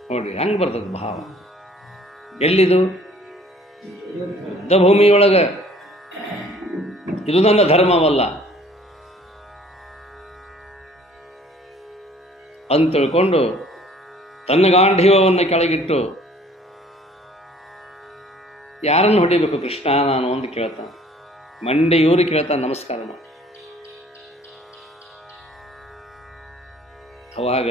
ನೋಡ್ರಿ ಹೆಂಗೆ ಬರ್ತದೆ ಭಾವ. ಎಲ್ಲಿದು? ಯುದ್ಧ ಭೂಮಿಯೊಳಗೆ. ಇದು ನನ್ನ ಧರ್ಮವಲ್ಲ ಅಂತ ತಿಳ್ಕೊಂಡು ತನ್ನ ಗಾಂಧೀವವನ್ನು ಕೆಳಗಿಟ್ಟು ಯಾರನ್ನು ಹೊಡಿಬೇಕು ಕೃಷ್ಣ ನಾನು ಅಂತ ಕೇಳ್ತಾನೆ. ಮಂಡೆ ಇವರು ಕೇಳ್ತಾನೆ, ನಮಸ್ಕಾರ ಮಾಡಿ. ಅವಾಗ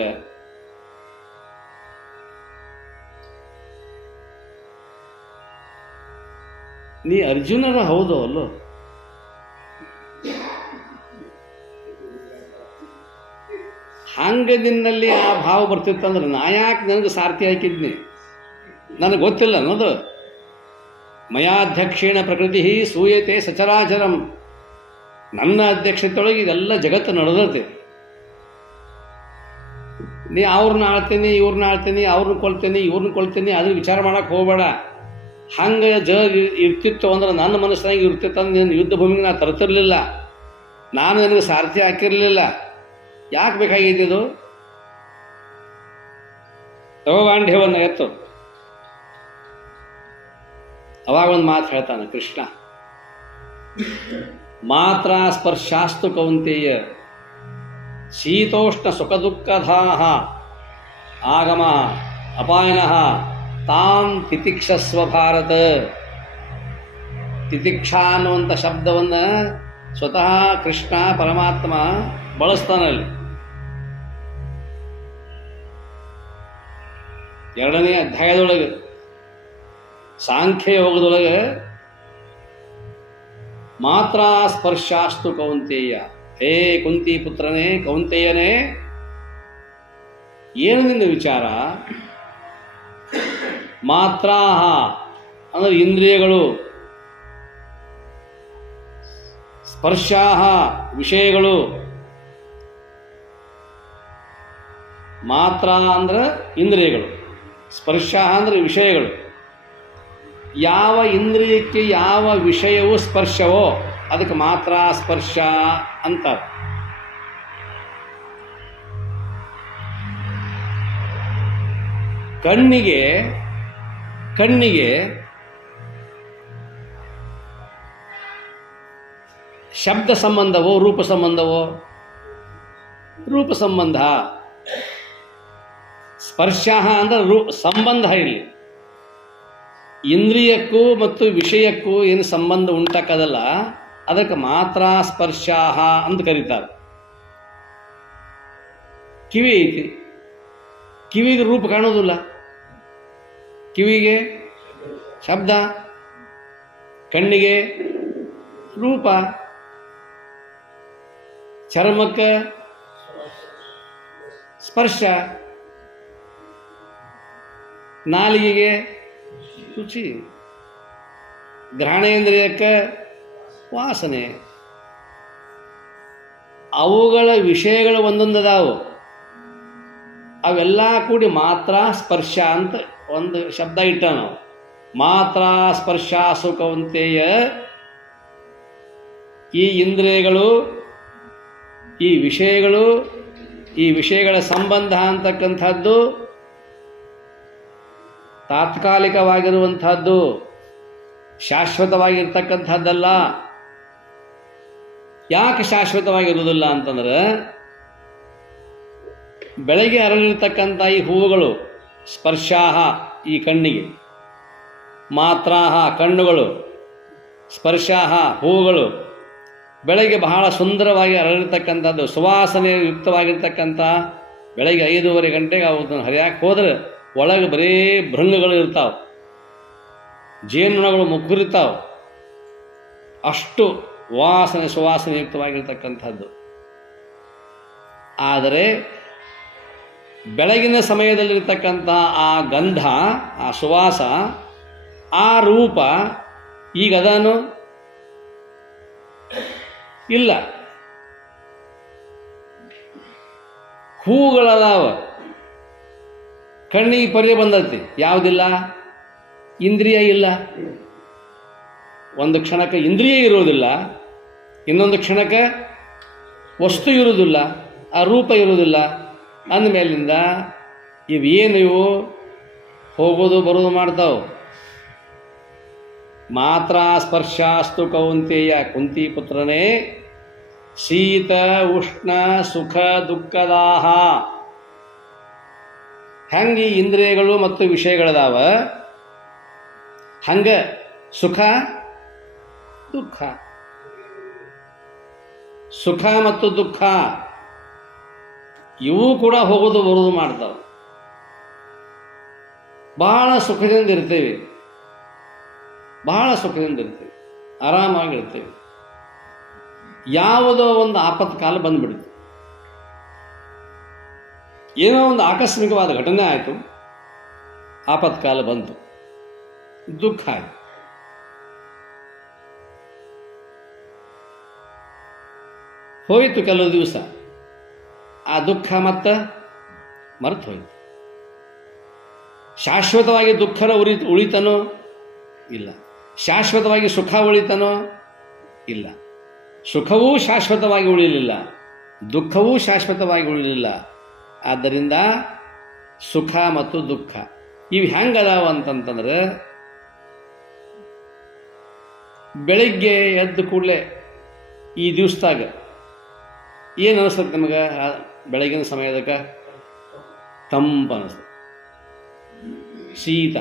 ನೀ ಅರ್ಜುನರ ಹೌದು ಅಲ್ಲೋ? ಹಂಗ ನಿನ್ನಲ್ಲಿ ಆ ಭಾವ ಬರ್ತಿತ್ತಂದ್ರೆ ನಾ ಯಾಕೆ ನನಗೆ ಸಾರ್ಥಿ ಹಾಕಿದ್ನಿ? ನನಗೆ ಗೊತ್ತಿಲ್ಲ ಅನ್ನೋದು. ಮಯಾಧ್ಯಕ್ಷೇಣ ಪ್ರಕೃತಿ ಸೂಯತೆ ಸಚರಾಚರಂ. ನನ್ನ ಅಧ್ಯಕ್ಷತೆಯೊಳಗೆ ಇದೆಲ್ಲ ಜಗತ್ತು ನಡೆದೈತೆ. ನೀ ಅವ್ರನ್ನ ಆಳ್ತೀನಿ, ಇವ್ರನ್ನ ಆಳ್ತೀನಿ, ಅವ್ರನ್ನ ಕೊಲ್ತೀನಿ, ಇವ್ರನ್ನ ಕೊಲ್ತೀನಿ, ಅದನ್ನ ವಿಚಾರ ಮಾಡಕ್ಕೆ ಹೋಗಬೇಡ. ಹಂಗೆ ಇರ್ತಿತ್ತು ಅಂದ್ರೆ ನನ್ನ ಮನಸ್ಸಿನಾಗ ಇರ್ತಿತ್ತು ಅಂದ್ರೆ ನಿನ್ನ ಯುದ್ಧ ಭೂಮಿಗೆ ನಾನು ತರ್ತಿರ್ಲಿಲ್ಲ, ನಾನು ನನಗೆ ಸಾರಥಿ ಹಾಕಿರಲಿಲ್ಲ. ಯಾಕೆ ಬೇಕಾಗಿದ್ದು? ತಗೋಗಾಂಢ್ಯವನ್ನು ಎತ್ತು. ಅವಾಗ ಒಂದು ಮಾತು ಹೇಳ್ತಾನೆ ಕೃಷ್ಣ, ಮಾತ್ರ ಸ್ಪರ್ಶಾಸ್ತು ಕೌಂತೆಯ ಶೀತೋಷ್ಣ ಸುಖ ದುಃಖಧಾಃ ಆಗಮ ಅಪಾಯನಃ ತಾನ್ ತಿತಿಕ್ಷಸ್ವ ಭಾರತ. ತಿತಿಕ್ಷಾ ಅನ್ನುವಂಥ ಶಬ್ದವನ್ನು ಸ್ವತಃ ಕೃಷ್ಣ ಪರಮಾತ್ಮ ಬಳಸ್ತಾನಲ್ಲಿ. 2ನೇ ಅಧ್ಯಾಯದೊಳಗೆ ಸಾಂಖ್ಯ ಯೋಗದೊಳಗೆ ಮಾತ್ರ ಸ್ಪರ್ಶಾಸ್ತು ಕೌಂತೆಯ, ಹೇ ಕುಂತಿ ಪುತ್ರನೇ, ಕೌಂತೆಯನೇ, ಏನು ನಿನ್ನ ವಿಚಾರ? ಮಾತ್ರ ಅಂದರೆ ಇಂದ್ರಿಯಗಳು, ಸ್ಪರ್ಶಾ ವಿಷಯಗಳು. ಮಾತ್ರ ಅಂದ್ರೆ ಇಂದ್ರಿಯಗಳು, ಸ್ಪರ್ಶ ಅಂದರೆ ವಿಷಯಗಳು. ಯಾವ ಇಂದ್ರಿಯಕ್ಕೆ ಯಾವ ವಿಷಯವೂ ಸ್ಪರ್ಶವೋ ಅದಕ್ಕೆ ಮಾತ್ರ ಸ್ಪರ್ಶ ಅಂತ. ಕಣ್ಣಿಗೆ ಶಬ್ದ ಸಂಬಂಧವೋ ರೂಪ ಸಂಬಂಧವೋ? ರೂಪ ಸಂಬಂಧ. ಸ್ಪರ್ಶ ಅಂದ್ರೆ ಸಂಬಂಧ. ಇಲ್ಲಿ ಇಂದ್ರಿಯಕ್ಕೂ ಮತ್ತು ವಿಷಯಕ್ಕೂ ಏನು ಸಂಬಂಧ ಉಂಟಾಕದಲ್ಲ, ಅದಕ್ಕೆ ಮಾತ್ರ ಸ್ಪರ್ಶ ಅಂತ ಕರೀತಾರೆ. ಕಿವಿ ಐತಿ, ಕಿವಿಗೆ ರೂಪ ಕಾಣೋದಿಲ್ಲ, ಕಿವಿಗೆ ಶಬ್ದ, ಕಣ್ಣಿಗೆ ರೂಪ, ಚರ್ಮಕ್ಕೆ ಸ್ಪರ್ಶ, ನಾಲಿಗೆಗೆ ರುಚಿ, ಗ್ರಹಣೇಂದ್ರಿಯಕ್ಕೆ ವಾಸನೆ. ಅವುಗಳ ವಿಷಯಗಳು ಒಂದೊಂದದಾವು, ಅವೆಲ್ಲ ಕೂಡಿ ಮಾತ್ರ ಸ್ಪರ್ಶ ಅಂತ ಒಂದು ಶಬ್ದ ಇಟ್ಟ ನಾವು. ಮಾತ್ರ ಸ್ಪರ್ಶ ಸುಖವಂತೆಯ. ಈ ಇಂದ್ರಿಯಗಳು, ಈ ವಿಷಯಗಳು, ಈ ವಿಷಯಗಳ ಸಂಬಂಧ ಅಂತಕ್ಕಂಥದ್ದು ತಾತ್ಕಾಲಿಕವಾಗಿರುವಂಥದ್ದು, ಶಾಶ್ವತವಾಗಿರ್ತಕ್ಕಂಥದ್ದಲ್ಲ. ಯಾಕೆ ಶಾಶ್ವತವಾಗಿರುವುದಿಲ್ಲ ಅಂತಂದ್ರೆ, ಬೆಳಗ್ಗೆ ಅರಳಿರ್ತಕ್ಕಂಥ ಈ ಹೂವುಗಳು ಸ್ಪರ್ಶಾಹ ಈ ಕಣ್ಣಿಗೆ, ಮಾತ್ರಾಹ ಕಣ್ಣುಗಳು, ಸ್ಪರ್ಶಾಹ ಹೂವುಗಳು. ಬೆಳಗ್ಗೆ ಬಹಳ ಸುಂದರವಾಗಿ ಅರಳಿರ್ತಕ್ಕಂಥದ್ದು, ಸುವಾಸನೆ ಯುಕ್ತವಾಗಿರ್ತಕ್ಕಂಥ ಬೆಳಗ್ಗೆ 5:30 ಗಂಟೆಗೆ ಅವನ್ನ ಹರಿಯಾಕೆ ಹೋದ್ರೆ ಒಳಗೆ ಬರೀ ಭೃಂಗಗಳು ಇರ್ತಾವೆ, ಜೇನುನೊಣಗಳು ಮುಗ್ಗುರಿತಾವೆ. ಅಷ್ಟು ಸುವಾಸನೆ ಯುಕ್ತವಾಗಿರ್ತಕ್ಕಂಥದ್ದು. ಆದರೆ ಬೆಳಗಿನ ಸಮಯದಲ್ಲಿರ್ತಕ್ಕಂಥ ಆ ಗಂಧ, ಆ ಸುವಾಸ, ಆ ರೂಪ ಈಗ ಅದನ್ನು ಇಲ್ಲ. ಹೂವುಗಳದಾವ, ಕಣ್ಣಿಗೆ ಪರ್ಯ ಬಂದೈತಿ, ಯಾವುದಿಲ್ಲ? ಇಂದ್ರಿಯ ಇಲ್ಲ. ಒಂದು ಕ್ಷಣಕ್ಕೆ ಇಂದ್ರಿಯ ಇರುವುದಿಲ್ಲ, ಇನ್ನೊಂದು ಕ್ಷಣಕ್ಕೆ ವಸ್ತು ಇರುವುದಿಲ್ಲ, ಆ ರೂಪ ಇರುವುದಿಲ್ಲ. ಅಂದಮೇಲಿಂದ ಇವೇನಿವು ಹೋಗೋದು ಬರೋದು ಮಾಡ್ತಾವೆ. ಮಾತ್ರ ಸ್ಪರ್ಶಾಸ್ತು ಕೌಂತೆಯ, ಕುಂತಿ ಪುತ್ರನೇ, ಶೀತ ಉಷ್ಣ ಸುಖ ದುಃಖದಾಹ. ಹೆಂಗೆ ಈ ಇಂದ್ರಿಯಗಳು ಮತ್ತು ವಿಷಯಗಳದಾವ, ಹಂಗೆ ಸುಖ ದುಃಖ. ಸುಖ ಮತ್ತು ದುಃಖ ಇವು ಕೂಡ ಹೋಗೋದು ಬರೋದು ಮಾಡ್ತಾವೆ. ಬಹಳ ಸುಖದಿಂದ ಇರ್ತೇವೆ, ಬಹಳ ಸುಖದಿಂದ ಇರ್ತೇವೆ, ಆರಾಮಾಗಿರ್ತೇವೆ. ಯಾವುದೋ ಒಂದು ಆಪತ್ಕಾಲ ಬಂದ್ಬಿಡ್ತು, ಏನೋ ಒಂದು ಆಕಸ್ಮಿಕವಾದ ಘಟನೆ ಆಯಿತು, ಆಪತ್ಕಾಲ ಬಂತು, ದುಃಖ ಆಯಿತು. ಹೋಯಿತು ಕೆಲವು ದಿವಸ, ಆ ದುಃಖ ಮತ್ತೆ ಮರೆತು ಹೋಯಿತು. ಶಾಶ್ವತವಾಗಿ ದುಃಖ ಉಳಿತನೋ ಇಲ್ಲ, ಶಾಶ್ವತವಾಗಿ ಸುಖ ಉಳಿತನೋ ಇಲ್ಲ. ಸುಖವೂ ಶಾಶ್ವತವಾಗಿ ಉಳಿಲಿಲ್ಲ, ದುಃಖವೂ ಶಾಶ್ವತವಾಗಿ ಉಳಿಲಿಲ್ಲ. ಆದ್ದರಿಂದ ಸುಖ ಮತ್ತು ದುಃಖ ಇವು ಹೆಂಗದಾವ ಅಂತಂತಂದ್ರೆ, ಬೆಳಿಗ್ಗೆ ಎದ್ದು ಕೂಡಲೇ ಈ ದಿವಸದಾಗ ಏನು ಅನಿಸ್ತದೆ ನಮಗೆ? ಬೆಳಗಿನ ಸಮಯದಕ್ಕೆ ತಂಪು ಅನಿಸ್ತದೆ, ಶೀತ.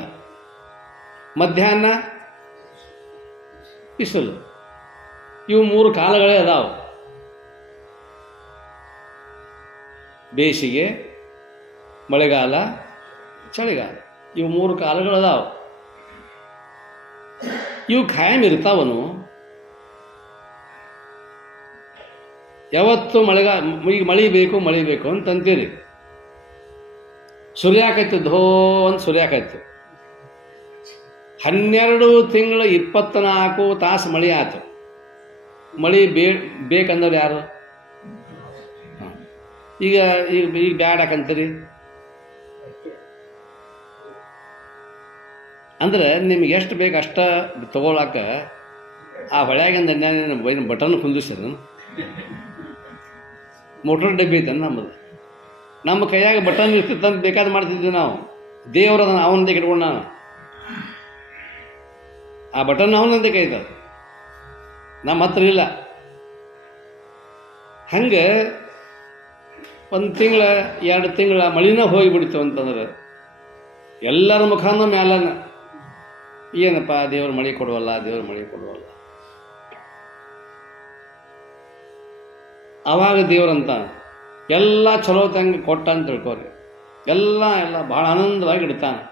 ಮಧ್ಯಾಹ್ನ ಬಿಸಿಲು. ಇವು ಮೂರು ಕಾಲಗಳೇ ಅದಾವ. ಬೇಸಿಗೆ, ಮಳೆಗಾಲ, ಚಳಿಗಾಲ. ಇವು ಮೂರು ಕಾಲಗಳದಾವ. ಇವು ಖಾಯಂ ಇರ್ತಾವನು. ಯಾವತ್ತು ಈಗ ಮಳೆ ಬೇಕು ಅಂತಂತೀರಿ. ಸುರಿಯಾಕೈತು, ಧೋ ಅಂತ ಸುರಿಯಾಕೈತು. 12 ತಿಂಗಳು 24 ತಾಸು ಮಳೆ ಆಯ್ತು. ಮಳೆ ಬೇಕಂದ್ರೆ ಯಾರು? ಈಗ ಬ್ಯಾಡ್ ಹಾಕಂತೀರಿ. ಅಂದ್ರೆ ನಿಮ್ಗೆ ಎಷ್ಟು ಬೇಕು ಅಷ್ಟ ತಗೊಳಕ ಆ ಹೊಳ್ಯಾಗಿಂದ ಬಟನ್ ಕುಂದಿಸ್ತಾರೆ. ಮೋಟರ್ ಡಬ್ಬಿ ಐತೆ ನಮ್ಮದು. ನಮ್ಮ ಕೈಯಾಗ ಬಟನ್ ಇರ್ತಿತ್ತಂತ ಬೇಕಾದ ಮಾಡ್ತಿದ್ವಿ ನಾವು. ದೇವರದ ಅವನದೇ ಇಟ್ಕೊಂಡು ನಾನು ಆ ಬಟನ್ ಅವನಂತೆ ಕೈತ, ನಮ್ಮ ಹತ್ರ ಇಲ್ಲ. ಹಂಗೆ 1 ತಿಂಗಳ 2 ತಿಂಗಳ ಮಳಿನ ಹೋಗಿಬಿಡ್ತು ಅಂತಂದ್ರೆ ಎಲ್ಲರ ಮುಖಾನ ಮ್ಯಾಲನ ಏನಪ್ಪ ದೇವ್ರ ಮಳೆ ಕೊಡುವಲ್ಲ, ದೇವ್ರ ಮಳೆ ಕೊಡುವಲ್ಲ. ಆವಾಗ ದೇವ್ರಂತ ಎಲ್ಲ ಚಲೋ ತಂಗೆ ಕೊಟ್ಟ ಅಂತ ತಿಳ್ಕೊರಿ. ಎಲ್ಲ ಭಾಳ ಆನಂದವಾಗಿ ಇಡ್ತಾನೆ.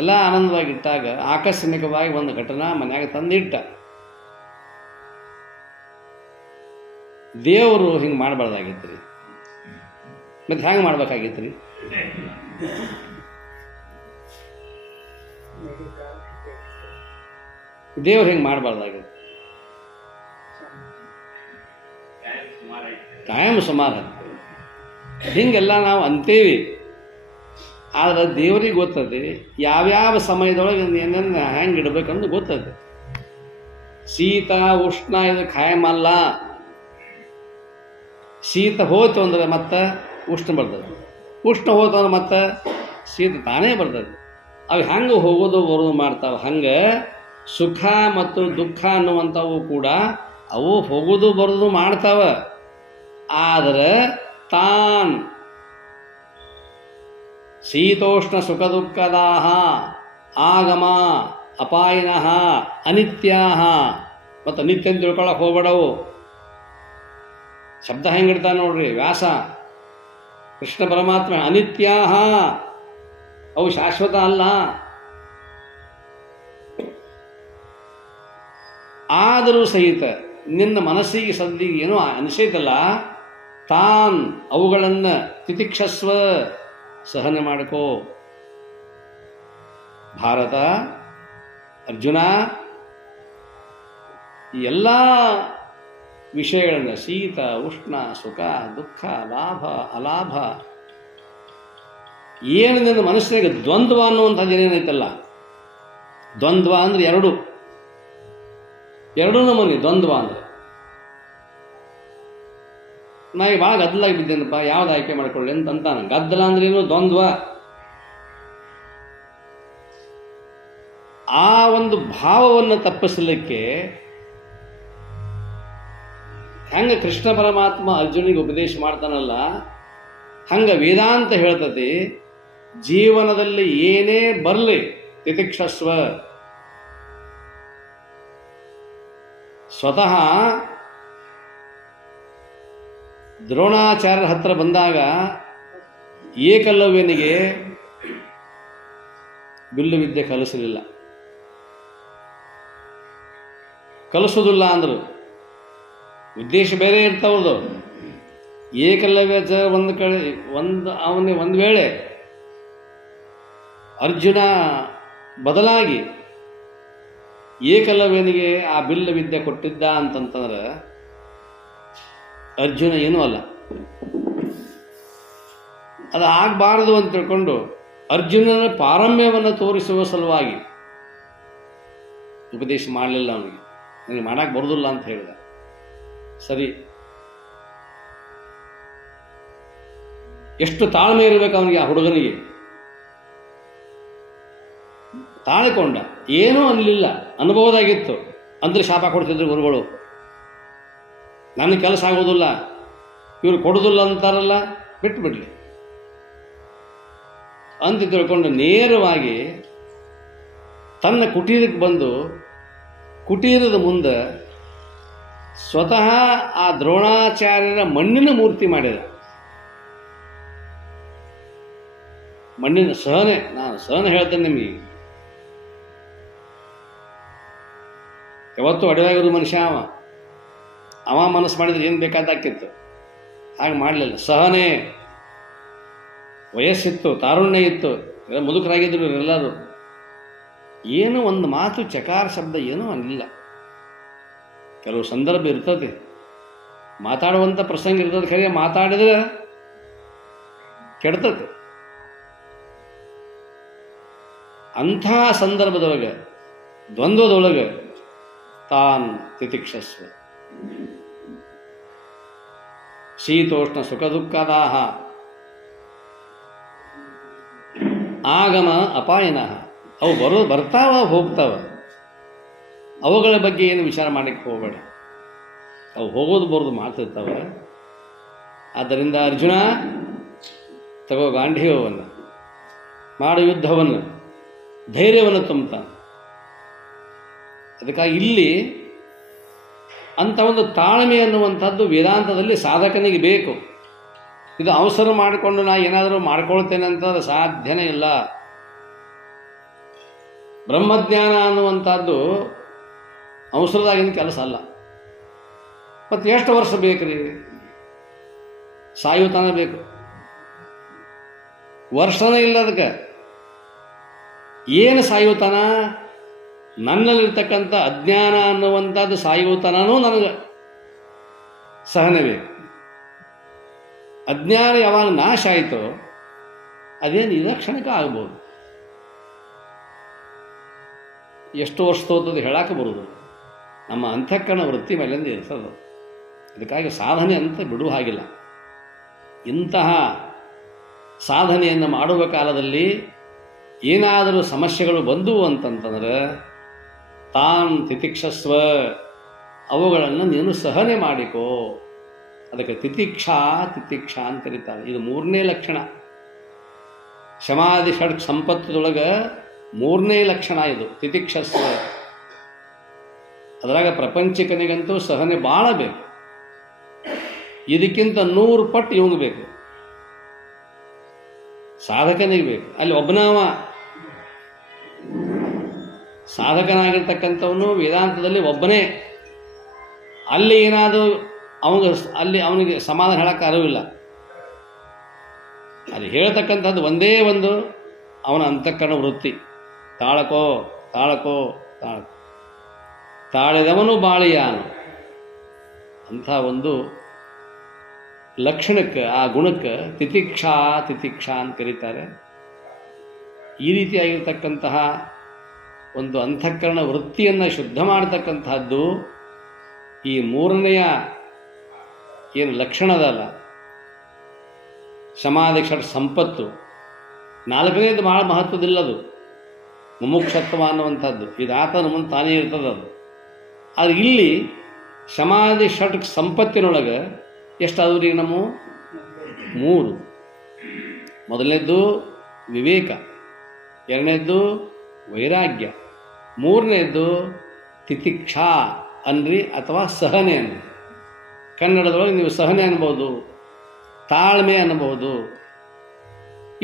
ಎಲ್ಲ ಆನಂದವಾಗಿ ಇಟ್ಟಾಗ ಆಕಸ್ಮಿಕವಾಗಿ ಒಂದು ಘಟನಾ ಮನ್ಯಾಗ ತಂದಿಟ್ಟ. ದೇವರು ಹಿಂಗೆ ಮಾಡಬಾರ್ದಾಗಿತ್ತು ರೀ. ಮತ್ತೆ ಹೆಂಗೆ ಮಾಡ್ಬೇಕಾಗಿತ್ತು ರೀ? ದೇವ್ರು ಹಿಂಗೆ ಮಾಡಬಾರ್ದಾಗಿತ್ತು. ಕಾಯಂ ಸುಮಾರು ಹಿಂಗೆಲ್ಲ ನಾವು ಅಂತೇವಿ. ಆದರೆ ದೇವರಿಗೆ ಗೊತ್ತದೆ ಯಾವ್ಯಾವ ಸಮಯದೊಳಗೆ ಏನೇನು ಹೆಂಗೆ ಇಡಬೇಕಂದು ಗೊತ್ತದೆ. ಶೀತ ಉಷ್ಣ ಇದು ಖಾಯಂ ಅಲ್ಲ. ಶೀತ ಹೋಯ್ತು ಅಂದರೆ ಮತ್ತೆ ಉಷ್ಣ ಬರ್ತದೆ, ಉಷ್ಣ ಹೋಯ್ತು ಅಂದ್ರೆ ಮತ್ತೆ ಶೀತ ತಾನೇ ಬರ್ತದೆ. ಅವು ಹೆಂಗೆ ಹೋಗೋದು ಬರೋದು ಮಾಡ್ತಾವೆ. ಹಂಗೆ ಸುಖ ಮತ್ತು ದುಃಖ ಅನ್ನುವಂಥವು ಕೂಡ ಅವು ಹೋಗೋದು ಬರೋದು ಮಾಡ್ತಾವೆ. ಆದರೆ ತಾನ್ ಶೀತೋಷ್ಣ ಸುಖ ದುಃಖದಾಹ ಆಗಮ ಅಪಾಯಿನಃ ಅನಿತ್ಯಾಹ. ಮತ್ತು ಅನಿತ್ಯ ಅಂತ ತಿಳ್ಕೊಳಕ್ಕೆ ಹೋಗ್ಬೇಡವು. ಶಬ್ದ ಹೆಂಗಿಡ್ತಾನೆ ನೋಡ್ರಿ ವ್ಯಾಸ. ಕೃಷ್ಣ ಪರಮಾತ್ಮ ಅನಿತ್ಯಾಹ, ಅವು ಶಾಶ್ವತ ಅಲ್ಲ. ಆದರೂ ಸಹಿತ ನಿನ್ನ ಮನಸ್ಸಿಗೆ ಸದ್ದಿಗೆ ಏನೋ ಅನಿಸೈತಲ್ಲ, ತಾನ್ ಅವುಗಳನ್ನು ತಿತಿಕ್ಷಸ್ವ, ಸಹನೆ ಮಾಡಿಕೋ. ಭಾರತ, ಅರ್ಜುನ, ಈ ಎಲ್ಲ ವಿಷಯಗಳನ್ನು ಶೀತ ಉಷ್ಣ ಸುಖ ದುಃಖ ಲಾಭ ಅಲಾಭ ಏನು ನಿನ್ನ ಮನಸ್ಸಿನಾಗ ದ್ವಂದ್ವ ಅನ್ನುವಂಥದ್ದು ಏನೇನೈತಲ್ಲ, ದ್ವಂದ್ವ ಅಂದರೆ ಎರಡೂ ನಮೂನಿ. ದ್ವಂದ್ವ ಅಂದರೆ ನಾ ಈಗ ಭಾಳ ಗದ್ದಲಾಗಿ ಬಿದ್ದೇನಪ್ಪ, ಯಾವ್ದು ಆಯ್ಕೆ ಮಾಡ್ಕೊಳ್ಳಿ ಅಂತಾನೆ. ಗದ್ದಲ ಅಂದ್ರೇನು? ದ್ವಂದ್ವ. ಆ ಒಂದು ಭಾವವನ್ನು ತಪ್ಪಿಸಲಿಕ್ಕೆ ಹೆಂಗೆ ಕೃಷ್ಣ ಪರಮಾತ್ಮ ಅರ್ಜುನಿಗೆ ಉಪದೇಶ ಮಾಡ್ತಾನಲ್ಲ, ಹಂಗೆ ವೇದಾಂತ ಹೇಳ್ತತಿ, ಜೀವನದಲ್ಲಿ ಏನೇ ಬರಲಿ ತಿತಿಕ್ಷಸ್ವ. ಸ್ವತಃ ದ್ರೋಣಾಚಾರ್ಯರ ಹತ್ರ ಬಂದಾಗ ಏಕಲವ್ಯನಿಗೆ ಬಿಲ್ಲು ವಿದ್ಯೆ ಕಲಿಸಲಿಲ್ಲ, ಕಲಿಸೋದಿಲ್ಲ ಅಂದರು. ಉದ್ದೇಶ ಬೇರೆ ಇರ್ತಾವ್ದು. ಏಕಲವ್ಯ ಒಂದು ವೇಳೆ ಅರ್ಜುನ ಬದಲಾಗಿ ಏಕಲವ್ಯನಿಗೆ ಆ ಬಿಲ್ಲು ವಿದ್ಯೆ ಕೊಟ್ಟಿದ್ದ ಅಂತಂತಂದ್ರೆ ಅರ್ಜುನ ಏನೂ ಅಲ್ಲ. ಅದು ಆಗಬಾರದು ಅಂತ ತಿಳ್ಕೊಂಡು ಅರ್ಜುನನ ಪಾರಮ್ಯವನ್ನು ತೋರಿಸುವ ಸಲುವಾಗಿ ಉಪದೇಶ ಮಾಡಲಿಲ್ಲ. ಅವನಿಗೆ ನನಗೆ ಮಾಡಕ್ಕೆ ಬರೋದಿಲ್ಲ ಅಂತ ಹೇಳಿದ. ಸರಿ, ಎಷ್ಟು ತಾಳ್ಮೆ ಇರಬೇಕು ಅವನಿಗೆ, ಆ ಹುಡುಗನಿಗೆ. ತಾಳಿಕೊಂಡ, ಏನೂ ಅನ್ನಲಿಲ್ಲ. ಅನ್ಬೋದಾಗಿತ್ತು ಅಂದ್ರೆ ಶಾಪ ಕೊಡ್ತಿದ್ರು ಗುರುಗಳು, ನನ್ನ ಕೆಲಸ ಆಗೋದಿಲ್ಲ, ಇವ್ರು ಕೊಡೋದಿಲ್ಲ ಅಂತಾರಲ್ಲ, ಬಿಟ್ಟು ಬಿಡಲಿ ಅಂತ ತಿಳ್ಕೊಂಡು ನೇರವಾಗಿ ತನ್ನ ಕುಟೀರಕ್ಕೆ ಬಂದು ಕುಟೀರದ ಮುಂದೆ ಸ್ವತಃ ಆ ದ್ರೋಣಾಚಾರ್ಯರ ಮಣ್ಣಿನ ಮೂರ್ತಿ ಮಾಡಿದ. ಮಣ್ಣಿನ ಸಹನೆ, ನಾನು ಸಹನೆ ಹೇಳ್ತೇನೆ ನಿಮಗೆ. ಯಾವತ್ತೂ ಅಡವಾಗಿರೋ ಮನುಷ್ಯ ಅವ ಮನಸ್ಸು ಮಾಡಿದ್ರೆ ಏನು ಬೇಕಾದಾಕಿತ್ತು, ಹಾಗೆ ಮಾಡಲಿಲ್ಲ. ಸಹನೆ, ವಯಸ್ಸಿತ್ತು, ತಾರುಣ್ಯ ಇತ್ತು, ಎಲ್ಲ ಮುದುಕರಾಗಿದ್ರು ಇವರೆಲ್ಲರೂ. ಏನೂ ಒಂದು ಮಾತು ಚಕಾರ ಶಬ್ದ ಏನೂ ಅನ್ನಲಿಲ್ಲ. ಕೆಲವು ಸಂದರ್ಭ ಇರ್ತದೆ, ಮಾತಾಡುವಂಥ ಪ್ರಸಂಗ ಇರ್ತದೆ, ಖರೆ ಮಾತಾಡಿದ್ರೆ ಕೆಡ್ತದೆ. ಅಂಥ ಸಂದರ್ಭದೊಳಗೆ, ದ್ವಂದ್ವದೊಳಗೆ ತಾನ್ ತಿತಿಕ್ಷಸ್ವ. ಶೀತೋಷ್ಣ ಸುಖ ದುಃಖದಾಹ ಆಗಮ ಅಪಾಯನಃ. ಅವು ಬರ್ತಾವ ಹೋಗ್ತಾವ, ಅವುಗಳ ಬಗ್ಗೆ ಏನು ವಿಚಾರ ಮಾಡಲಿಕ್ಕೆ ಹೋಗಬೇಡ. ಅವು ಹೋಗೋದು ಬರೋದು ಮಾಡ್ತಿರ್ತಾವೆ. ಆದ್ದರಿಂದ ಅರ್ಜುನ, ತಗೋ ಗಾಂಧೀವವನ್ನು, ಮಾಡು ಯುದ್ಧವನ್ನು, ಧೈರ್ಯವನ್ನು ತುಂಬುತ್ತಾನೆ. ಅದಕ್ಕಾಗಿ ಇಲ್ಲಿ ಅಂಥ ಒಂದು ತಾಳ್ಮೆ ಅನ್ನುವಂಥದ್ದು ವೇದಾಂತದಲ್ಲಿ ಸಾಧಕನಿಗೆ ಬೇಕು. ಇದು ಅವಸರ ಮಾಡಿಕೊಂಡು ನಾ ಏನಾದರೂ ಮಾಡ್ಕೊಳ್ತೇನೆ ಅಂತಂದ್ರೆ ಸಾಧ್ಯನೇ ಇಲ್ಲ. ಬ್ರಹ್ಮಜ್ಞಾನ ಅನ್ನುವಂಥದ್ದು ಅವಸರದಾಗಿನ ಕೆಲಸ ಅಲ್ಲ. ಮತ್ತು ಎಷ್ಟು ವರ್ಷ ಬೇಕ್ರಿ? ಸಾಯುತ್ತಾನೆ ಬೇಕು, ವರ್ಷನೇ ಇಲ್ಲ ಅದಕ್ಕೆ. ಏನು ಸಾಯುತ್ತಾನ? ನನ್ನಲ್ಲಿರ್ತಕ್ಕಂಥ ಅಜ್ಞಾನ ಅನ್ನುವಂಥದ್ದು ಸಾಯುತ್ತಾನೂ ನನಗೆ ಸಹನೆ ಬೇಕು. ಅಜ್ಞಾನ ಯಾವಾಗ ನಾಶ ಆಯಿತೋ ಅದೇನು ನಿರಕ್ಷಣಕ್ಕೆ ಆಗ್ಬೋದು. ಎಷ್ಟು ವರ್ಷ ತೋತದ್ದು ಹೇಳಕ್ಕೆ ಬರೋದು, ನಮ್ಮ ಅಂತಃಕರಣ ವೃತ್ತಿ ಮೇಲಿಂದ ಇರ್ತದೆ. ಅದಕ್ಕಾಗಿ ಸಾಧನೆ ಅಂತ ಬಿಡುವ ಹಾಗಿಲ್ಲ. ಇಂತಹ ಸಾಧನೆಯನ್ನು ಮಾಡುವ ಕಾಲದಲ್ಲಿ ಏನಾದರೂ ಸಮಸ್ಯೆಗಳು ಬಂದವು ಅಂತಂತಂದ್ರೆ ತಾನ್ ತಿತಿಕ್ಷಸ್ವ, ಅವುಗಳನ್ನು ನೀನು ಸಹನೆ ಮಾಡಿಕೋ. ಅದಕ್ಕೆ ತಿತಿಕ್ಷಾ ಅಂತ ಕರೀತಾರೆ. ಇದು ಮೂರನೇ ಲಕ್ಷಣ. ಶಮಾದಿ ಷಡ್ ಸಂಪತ್ತದೊಳಗೆ ಮೂರನೇ ಲಕ್ಷಣ ಇದು, ತಿತಿಕ್ಷಸ್ವ. ಅದರಾಗ ಪ್ರಪಂಚಿಕನಿಗಂತೂ ಸಹನೆ ಭಾಳ ಬೇಕು. ಇದಕ್ಕಿಂತ 100 ಪಟ್ಟು ಇವನು ಬೇಕು, ಸಾಧಕನಿಗೆ ಬೇಕು. ಅಲ್ಲಿ ಒಬ್ಬನವ ಸಾಧಕನಾಗಿರ್ತಕ್ಕಂಥವನು ವೇದಾಂತದಲ್ಲಿ ಒಬ್ಬನೇ. ಅಲ್ಲಿ ಏನಾದರೂ ಅವನಿಗೆ ಸಮಾಧಾನ ಹೇಳಕ್ಕೆ ಅರಿವಿಲ್ಲ. ಅಲ್ಲಿ ಹೇಳ್ತಕ್ಕಂಥದ್ದು ಒಂದೇ ಒಂದು, ಅವನ ಅಂತಃಕರಣ ವೃತ್ತಿ. ತಾಳಕೋ ತಾಳಕೋ ತಾಳಕೋ, ತಾಳಿದವನು ಬಾಳಿಯಾನು ಅಂಥ ಒಂದು ಲಕ್ಷಣಕ್ಕೆ, ಆ ಗುಣಕ್ಕೆ ತಿತಿಕ್ಷಾ ಅಂತ ಕರೀತಾರೆ. ಈ ರೀತಿಯಾಗಿರ್ತಕ್ಕಂತಹ ಒಂದು ಅಂತಃಕರಣ ವೃತ್ತಿಯನ್ನು ಶುದ್ಧ ಮಾಡತಕ್ಕಂತಹದ್ದು ಈ ಮೂರನೆಯ ಏನು ಲಕ್ಷಣದಲ್ಲ, ಶಮಾದಿ ಷಡ್ ಸಂಪತ್ತು. 4ನೇದು ಭಾಳ ಮಹತ್ವದಿಲ್ಲದು, ಮುಮುಕ್ಷತ್ವ ಅನ್ನುವಂಥದ್ದು. ಇದು ಆತನ ಮುಂದೆ ತಾನೇ ಇರ್ತದದು. ಆದರೆ ಇಲ್ಲಿ ಶಮಾದಿ ಷಡ್ ಸಂಪತ್ತಿನೊಳಗೆ ಎಷ್ಟಾದವು ರೀ? ನಮ್ಮ 3. ಮೊದಲನೇದ್ದು ವಿವೇಕ, ಎರಡನೇದ್ದು ವೈರಾಗ್ಯ, ಮೂರನೇದ್ದು ತಿತಿಕ್ಷಾ ಅನ್ರಿ ಅಥವಾ ಸಹನೆ ಅನ್ರಿ. ಕನ್ನಡದೊಳಗೆ ನೀವು ಸಹನೆ ಅನ್ಬೋದು, ತಾಳ್ಮೆ ಅನ್ನಬಹುದು.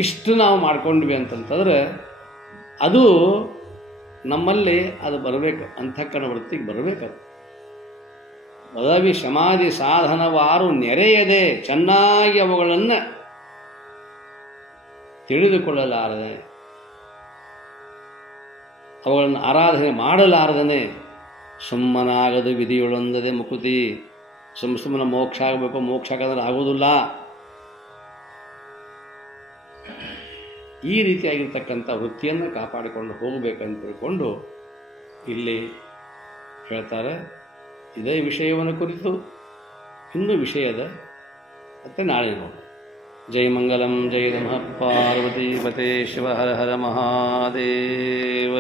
ಇಷ್ಟು ನಾವು ಮಾಡ್ಕೊಂಡ್ವಿ ಅಂತಂತಂದ್ರೆ ಅದು ನಮ್ಮಲ್ಲಿ ಅದು ಬರಬೇಕು, ಅಂತಃಕರಣ ವೃತ್ತಿಗೆ ಬರಬೇಕದು. ಪದವಿ ಸಮಾಧಿ ಸಾಧನವಾರು ನೆರೆಯದೆ ಚೆನ್ನಾಗಿ ಅವುಗಳನ್ನು ತಿಳಿದುಕೊಳ್ಳಲಾರದೆ, ಅವುಗಳನ್ನು ಆರಾಧನೆ ಮಾಡಲಾರದನೆ ಸುಮ್ಮನಾಗದು ವಿಧಿಯೊಳೊಂದದೆ ಮುಕುತಿ. ಸುಮ್ಮನೆ ಮೋಕ್ಷ ಆಗಬೇಕು, ಮೋಕ್ಷ ಆಗಂದ್ರೆ ಆಗೋದಿಲ್ಲ. ಈ ರೀತಿಯಾಗಿರ್ತಕ್ಕಂಥ ವೃತ್ತಿಯನ್ನು ಕಾಪಾಡಿಕೊಂಡು ಹೋಗಬೇಕಂತ ತಿಳ್ಕೊಂಡು ಇಲ್ಲಿ ಹೇಳ್ತಾರೆ. ಇದೇ ವಿಷಯವನ್ನು ಕುರಿತು ಇನ್ನೂ ವಿಷಯದ ಮತ್ತೆ ನಾಳೆ ನೋಡೋಣ. ಜೈ ಮಂಗಲಂ, ಜೈ ನಮಃ ಪಾರ್ವತಿ ಪತೆ ಶಿವ ಹರ ಹರ ಮಹಾದೇವ.